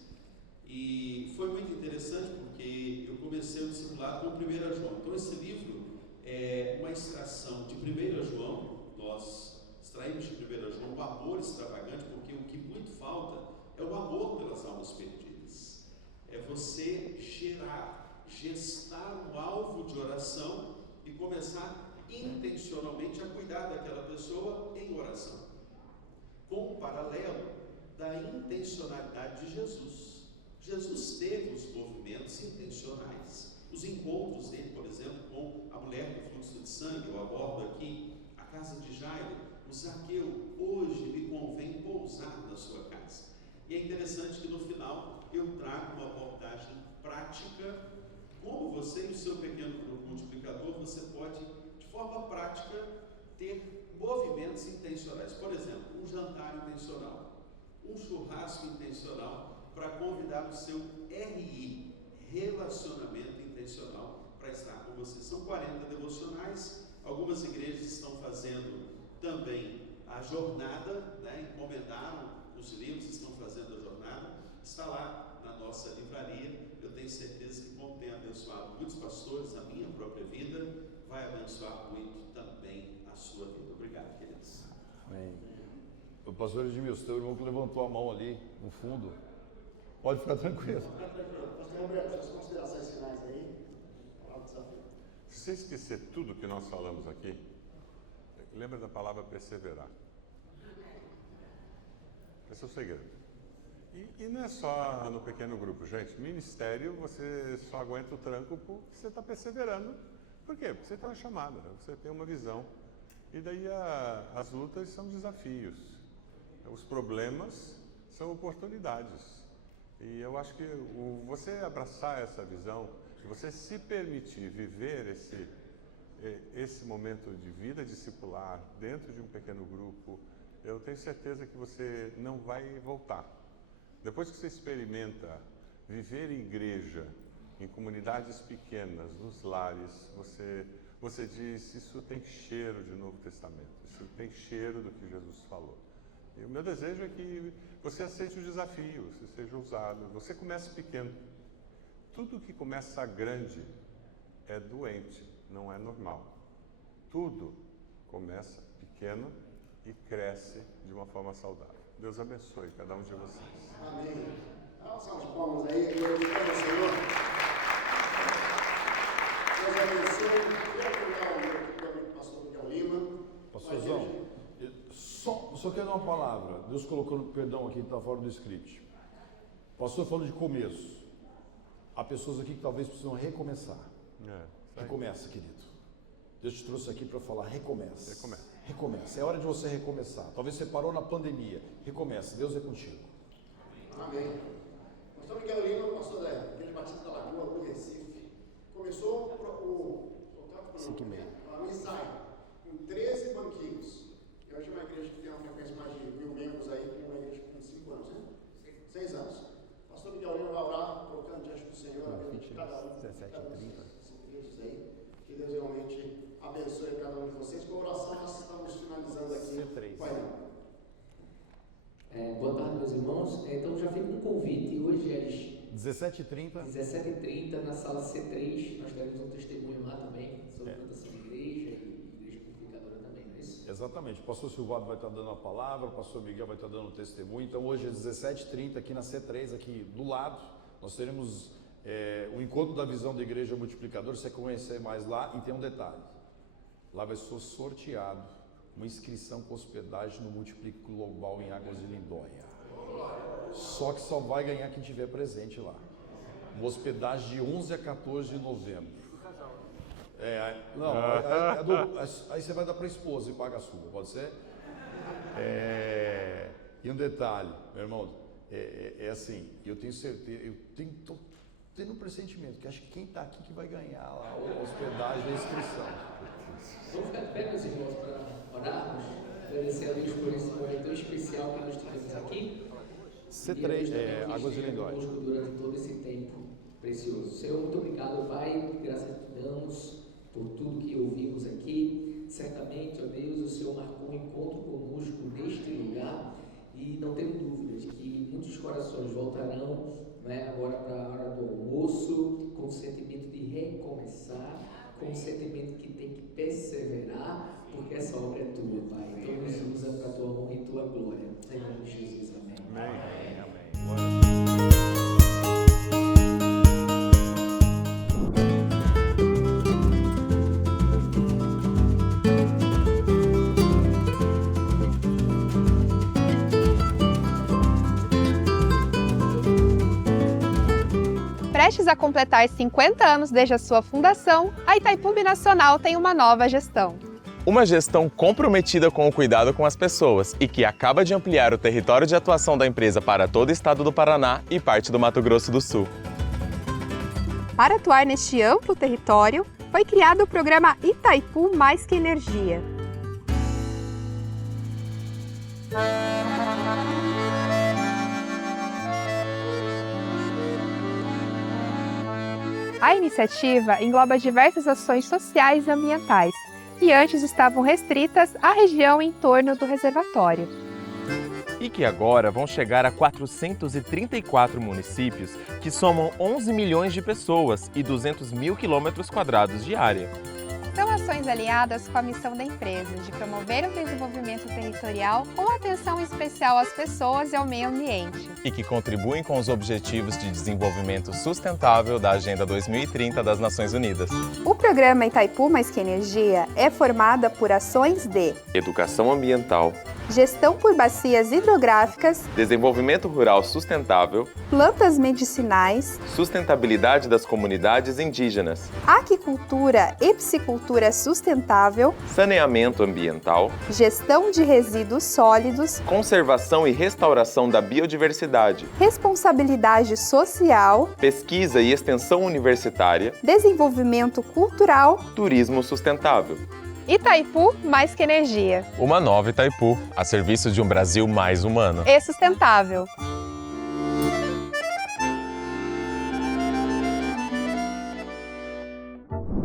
E foi muito interessante porque eu comecei o discipulado com 1 João. Então esse livro é uma extração de 1 João, nós extraímos de 1 João o amor extravagante, porque o que muito falta é o amor pelas almas perdidas. É você gestar um alvo de oração e começar intencionalmente a cuidar daquela pessoa em oração, com o paralelo da intencionalidade de Jesus. Jesus teve os movimentos intencionais, os encontros dele, por exemplo, com a mulher do fluxo de sangue. Eu abordo aqui a casa de Jairo, o Zaqueu, hoje me convém pousar na sua casa. E é interessante que no final eu trago uma abordagem prática, como você e o seu pequeno grupo multiplicador, você pode, de forma prática, ter movimentos intencionais. Por exemplo, um jantar intencional, um churrasco intencional, para convidar o seu RI, relacionamento intencional, para estar com você. São 40 devocionais, algumas igrejas estão fazendo também a jornada, encomendaram os livros, estão fazendo a jornada, está lá na nossa livraria. Eu tenho certeza que, como tem abençoado muitos pastores, a minha própria vida, vai abençoar muito também a sua vida. Obrigado, queridos. Amém. O pastor Edmilson, teu irmão que levantou a mão ali no fundo, pode ficar tranquilo. Pastor Roberto, as considerações finais aí, para o desafio. Se você esquecer tudo que nós falamos aqui, lembra da palavra perseverar. Esse é o segredo. E não é só no pequeno grupo, gente. Ministério, você só aguenta o tranco porque você está perseverando. Por quê? Porque você tem uma chamada, você tem uma visão. E daí as lutas são desafios. Os problemas são oportunidades. E eu acho que você abraçar essa visão, você se permitir viver esse momento de vida discipular dentro de um pequeno grupo, eu tenho certeza que você não vai voltar. Depois que você experimenta viver em igreja, em comunidades pequenas, nos lares, você diz, isso tem cheiro de Novo Testamento, isso tem cheiro do que Jesus falou. E o meu desejo é que você aceite o desafio, você seja ousado, você comece pequeno. Tudo que começa grande é doente, não é normal. Tudo começa pequeno e cresce de uma forma saudável. Deus abençoe cada um de vocês. Amém. Dá uma salva de palmas aí, glorificando ao Senhor. Deus abençoe. Quero pegar o meu amigo pastor Miguel Lima. Pastorzão, só quero dar uma palavra. Deus colocou, perdão, aqui está fora do script. O pastor falou de começo. Há pessoas aqui que talvez precisam recomeçar. Recomeça, querido. Deus te trouxe aqui para falar, recomeça. Recomeça. É hora de você recomeçar. Talvez você parou na pandemia. Recomeça. Deus é contigo. Amém. Pastor Miguel Lima, pastor da Igreja Batista da Lagoa, do Recife, começou o ensaio com 13 banquinhos. E hoje é uma igreja que tem uma frequência mais de 1000 membros aí, com uma igreja com 5 anos, né? 6 anos. Pastor Miguel Lima vai orar, colocando diante do Senhor a vida de cada um. 17h30. Aí. Que Deus realmente abençoe cada um de vocês. Com a oração, nós estamos finalizando aqui. C3. Boa tarde, meus irmãos. Então, já fica um convite. Hoje às 17h30 na sala C3, nós teremos um testemunho lá também sobre plantação de igreja e igreja purificadora também, não é isso? Exatamente. O pastor Silvado vai estar dando a palavra, o pastor Miguel vai estar dando o testemunho. Então, hoje às 17h30, aqui na C3, aqui do lado, nós teremos o encontro da visão da igreja multiplicadora. Você conhecer mais lá. E tem um detalhe: lá vai ser sorteado uma inscrição com hospedagem no Multiplique Global em Águas de Lindóia. Só que só vai ganhar quem tiver presente lá. Uma hospedagem de 11 a 14 de novembro. Aí você vai dar para a esposa e paga a sua, pode ser? E um detalhe, meu irmão, é assim, eu tenho certeza, tô tendo um pressentimento, que acho que quem está aqui que vai ganhar lá a hospedagem e a inscrição. Vamos ficar de pé, meus irmãos, para orarmos, agradecer a Deus por esse momento tão especial que nós tivemos aqui. C3, Águas de Lindóia. Durante todo esse tempo precioso. Senhor, muito obrigado, Pai, graças te damos por tudo que ouvimos aqui. Certamente, ó Deus, o Senhor marcou um encontro conosco neste lugar e não tenho dúvida de que muitos corações voltarão, né, agora para a hora do almoço, com o sentimento de recomeçar, com o sentimento que tem que perseverar, porque essa obra é tua, Pai. Então nos usa para a tua honra e tua glória. Em nome de Jesus, amém. Amém. Prestes a completar 50 anos desde a sua fundação, a Itaipu Binacional tem uma nova gestão. Uma gestão comprometida com o cuidado com as pessoas e que acaba de ampliar o território de atuação da empresa para todo o estado do Paraná e parte do Mato Grosso do Sul. Para atuar neste amplo território, foi criado o programa Itaipu Mais Que Energia. A iniciativa engloba diversas ações sociais e ambientais, que antes estavam restritas à região em torno do reservatório. E que agora vão chegar a 434 municípios, que somam 11 milhões de pessoas e 200 mil quilômetros quadrados de área. São ações alinhadas com a missão da empresa de promover o desenvolvimento territorial com atenção especial às pessoas e ao meio ambiente. E que contribuem com os Objetivos de Desenvolvimento Sustentável da Agenda 2030 das Nações Unidas. O programa Itaipu Mais Que Energia é formado por ações de Educação ambiental, gestão por bacias hidrográficas, desenvolvimento rural sustentável, plantas medicinais, sustentabilidade das comunidades indígenas, aquicultura e piscicultura sustentável, saneamento ambiental, gestão de resíduos sólidos, conservação e restauração da biodiversidade, responsabilidade social, pesquisa e extensão universitária, desenvolvimento cultural, turismo sustentável. Itaipu Mais Que Energia. Uma nova Itaipu, a serviço de um Brasil mais humano E sustentável.